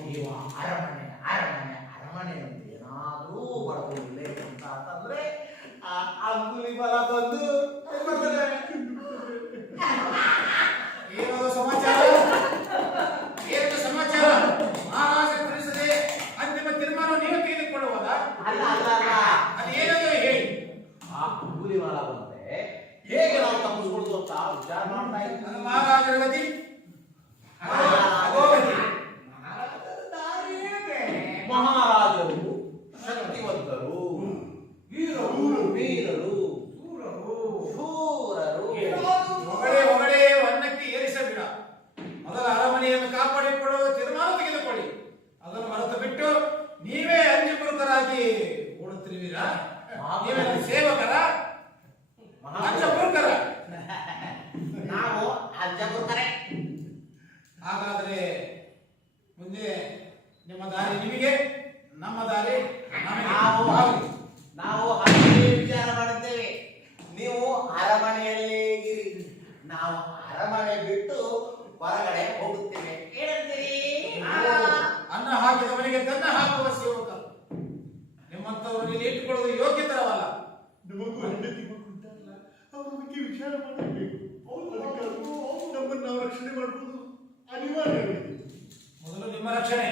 ನೀವು ಅರಮನೆ ಅರಮನೆ ಅರಮನೆ ಅಂತ ಏನಾದ್ರೂ ಬಡವಿಲ್ಲ ಅಂತಂದ್ರೆ ಆ ಅಂಗುಲಿಮಾಲ ಬಂದು ಏನದು ಸಮಾಚಾರ? ಏನು ಸಮಾಚಾರ? ಮಹಾರಾಜ ತಿಳಿಸದೆ ಅಂತಿಮ ತೀರ್ಮಾನ ನೀವು ತೆಗೆದುಕೊಳ್ಳುವುದಾ? ಅಲ್ಲ ಅಲ್ಲ ಅಲ್ಲ, ಅದೇನದು ಹೇಳಿ. ಆ ಅಂಗುಲಿಮಾಲ ಬಂದ್ರೆ ಹೇಗೆ ನಾವು ತಪ್ಪಿಸ್ಕೊಳ್ದು ಅಂತ ವಿಚಾರ ಮಾಡ್ತಾ ನನ್ನ ಇದ್ದೀವಿ. ಮಹಾರಾಜರ ಗತಿ ಮಹಾರಾಜರು ಶಕ್ತಿವಂತರು, ವೀರರು, ವೀರರು, ಶೂರರು, ಶೂರರು. ಹೊಗಡೆ ಹೊಗಡೆ ವನ್ನಕ್ಕೆ ಏರಿಸಬೇಡ. ಮೊದಲ ಅರಮನೆಯನ್ನು ಕಾಪಾಡಿಕೊಳ್ಳುವ ತೀರ್ಮಾನ ತೆಗೆದುಕೊಳ್ಳಿ. ಅದನ್ನು ಮರೆತು ಬಿಟ್ಟು ನೀವೇ ಅಂಜಪುರಕರಾಗಿ ಓಡುತ್ತಿರುವಿರಾ? ನೀವೇ ಸೇವಕರ, ಅಂಜಪುರಕರ? ನಾವು ಅಜ್ಜಪುರ್ಕರೆ. ಹಾಗಾದ್ರೆ ಮುಂದೆ ನಿಮ್ಮ ದಾರಿ ನಿಮಗೆ, ನಮ್ಮ ದಾರಿ ನಾವು ನಮಗೆ. ನಾವು ಹಾಗೆ ವಿಚಾರ ಮಾಡುತ್ತೇವೆ. ನೀವು ಅರಮನೆಯಲ್ಲೇ ಇರಿ, ನಾವು ಅರಮನೆ ಬಿಟ್ಟು ಹೊರಗಡೆ ಹೋಗುತ್ತೇವೆ. ಏನಂತೀರಿ? ಅನ್ನ ಹಾಕಿದವನಿಗೆ ತನ್ನ ಹಾಕುವ ಸೇವಕ. ನಿಮ್ಮಂತವರು ಇಲ್ಲಿ ಇಟ್ಟುಕೊಳ್ಳುವುದು ಯೋಗ್ಯತರವಲ್ಲ. ನಮಗೂ ಹೆಂಡತಿ ಮಕ್ಕಳು ಉಂಟಲ್ಲ, ಅವ್ರ ಬಗ್ಗೆ ವಿಚಾರ ಮಾಡಬೇಕು. ಅದಕ್ಕಾದ್ರೂ ನಮ್ಮನ್ನು ನಾವು ರಕ್ಷಣೆ ಮಾಡುವುದು ಅನಿವಾರ್ಯವಿದೆ. ಮೊದಲು ನಿಮ್ಮ ರಕ್ಷಣೆ.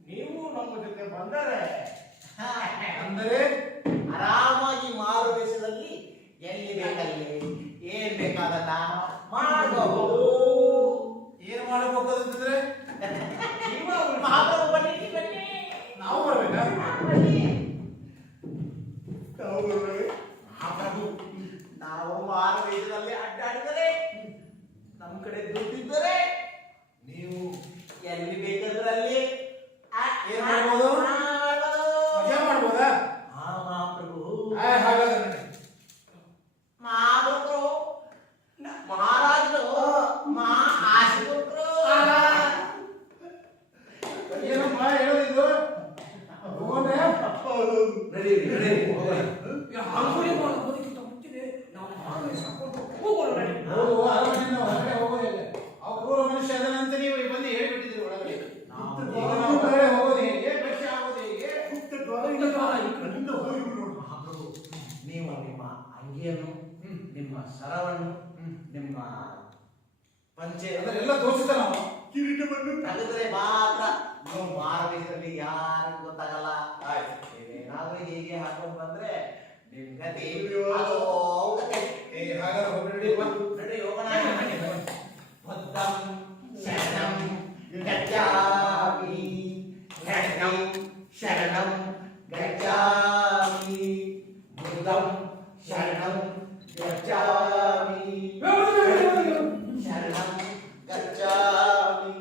ನೀವು ನಮ್ಮ ಜೊತೆ ಬಂದರೆ ಅಂದರೆ ಆರಾಮಾಗಿ ಮಾರುವೇಷದಲ್ಲಿ ಎಲ್ಲಿ ಬೇಕಲ್ಲಿ ಏನ್ ಬೇಕಾದಲ್ಲ ಮಾಡಬಹುದು. ಏನು ಮಾಡಬೇಕು ಅಂತಂದ್ರೆ ಮಹಾಪ್ರಭು ಬನ್ನಿ ಬನ್ನಿ. ನಾವು ಬರ್ಬೇಕಾ? ನಾವು ಬರುವಾಗ ಮಹಾಪ್ರಭು, ನಾವು ಮಾರುವೇಷದಲ್ಲಿ ಅಡ್ಡಾಡಿದರೆ ನಮ್ಮ ಕಡೆ ದುಡ್ಡಿದ್ದರೆ ನೀವು ಎಲ್ಲಿ ಬೇಕಾದ್ರಲ್ಲಿ ಏನ್ ಮಾಡ್ಬೋದು? ಮಜಾ ಮಾಡ್ಬೋದಾ? ಮಹಾಪ್ರಭು, ಹಾಗಾದ್ರೆ ನೋಡಿ. ಮಹಾರಾಜರು ಪಂಚೆ ಅಂದ್ರೆ ಎಲ್ಲ ತೋರಿಸಿದ ನಾವು ಕಿರೀಟ ಬಂದು ತೆಗೆದ್ರೆ ಮಾತ್ರ ನೀವು ಮಾರಬೇಕಲ್ಲಿ ಯಾರಿಗೂ ಗೊತ್ತಾಗಲ್ಲ. ನೀವೇನಾದ್ರೂ ಹೀಗೆ ಹಾಕೊಂಡು ಬಂದ್ರೆ ನಿಮ್ ಗತಿ ಅದೋ ಗತಿ. ಹಾಗಾದ್ರೆ ಹೊರಗಡೆ ನಡಿ ಹೋಗೋಣ. ಬುದ್ಧಂ ಶರಣಂ ಗಚ್ಚಾಮಿ, ಶರಣಂ ಶರಣಂ ಗಚ್ಚಾಮಿ, ಬುದ್ಧಂ ಶರಣಂ ಗಚ್ಚಾಮಿ, ಶರಣಂ ಗಚ್ಚಾಮಿ.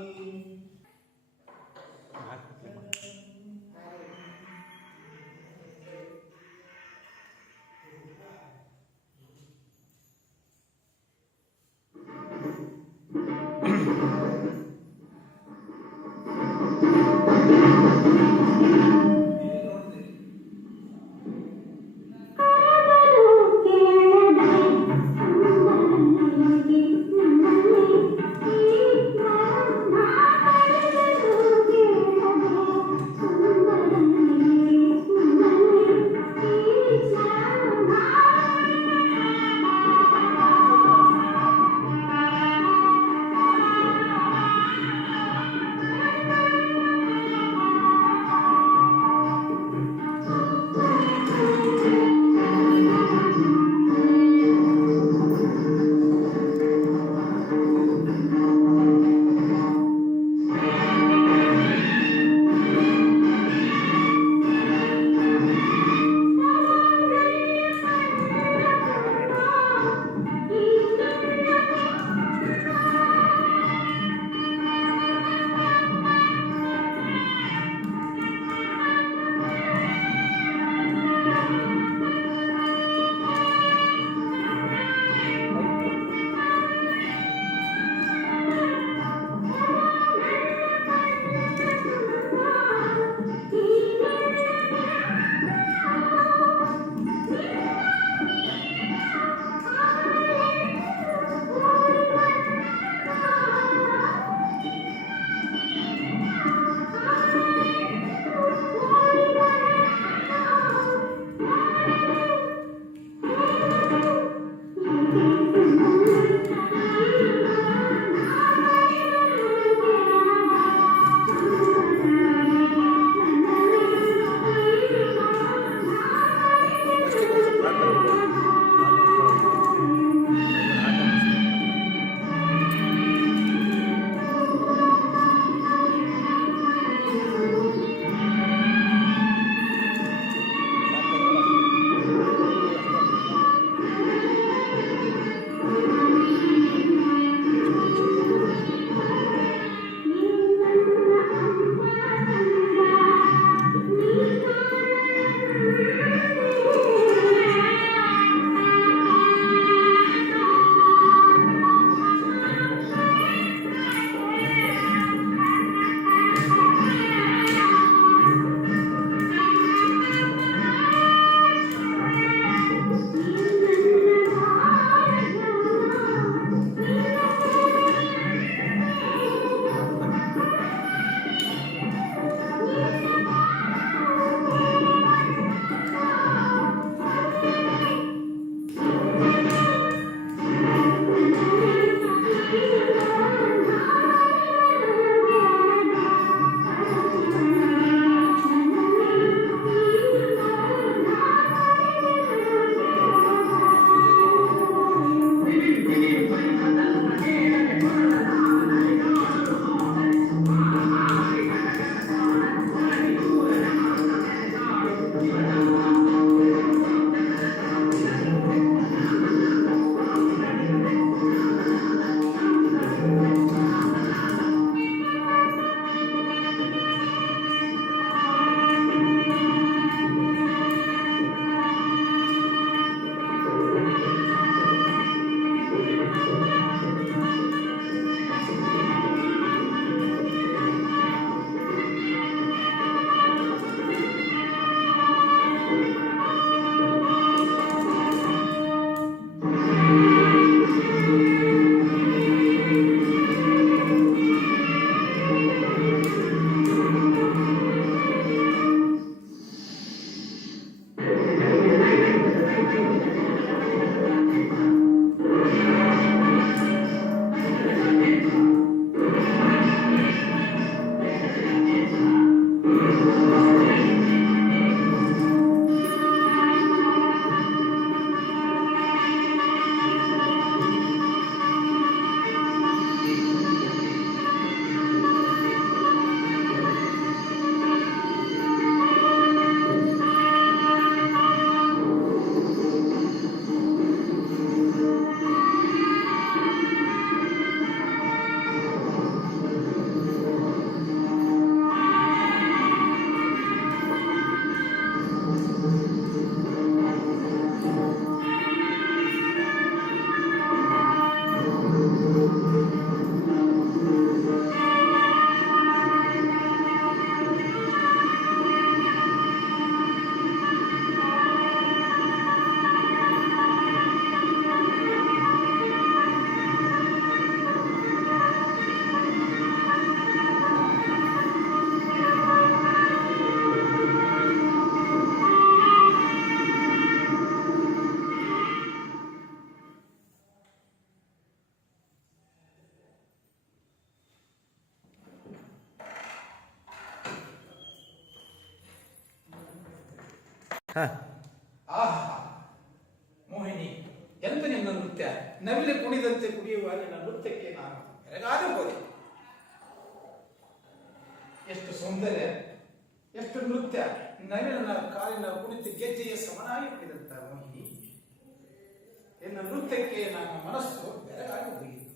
ಆಹಾ ಮೋಹಿನಿ, ಎಂತ ನಿನ್ನ ನೃತ್ಯ! ನವಿಲೆ ಕುಣಿದಂತೆ ಕುಣಿಯುವ ನಿನ್ನ ನೃತ್ಯಕ್ಕೆ ನಾನು ಬೆರಗಾದೆ ಹೋದೆ. ಎಷ್ಟು ಸೌಂದರ್ಯ, ಎಷ್ಟು ನೃತ್ಯ! ನವಿಲನ ಕಾಲಿನ ಕುಣಿತ ಗೆಜ್ಜೆಯ ಸಮನಾಗಿ ಕುಣಿದಂತ ಮೋಹಿನಿ, ನಿನ್ನ ನೃತ್ಯಕ್ಕೆ ನನ್ನ ಮನಸ್ಸು ಬೆರಗಾಗಿ ಹೋಗಿದೆ.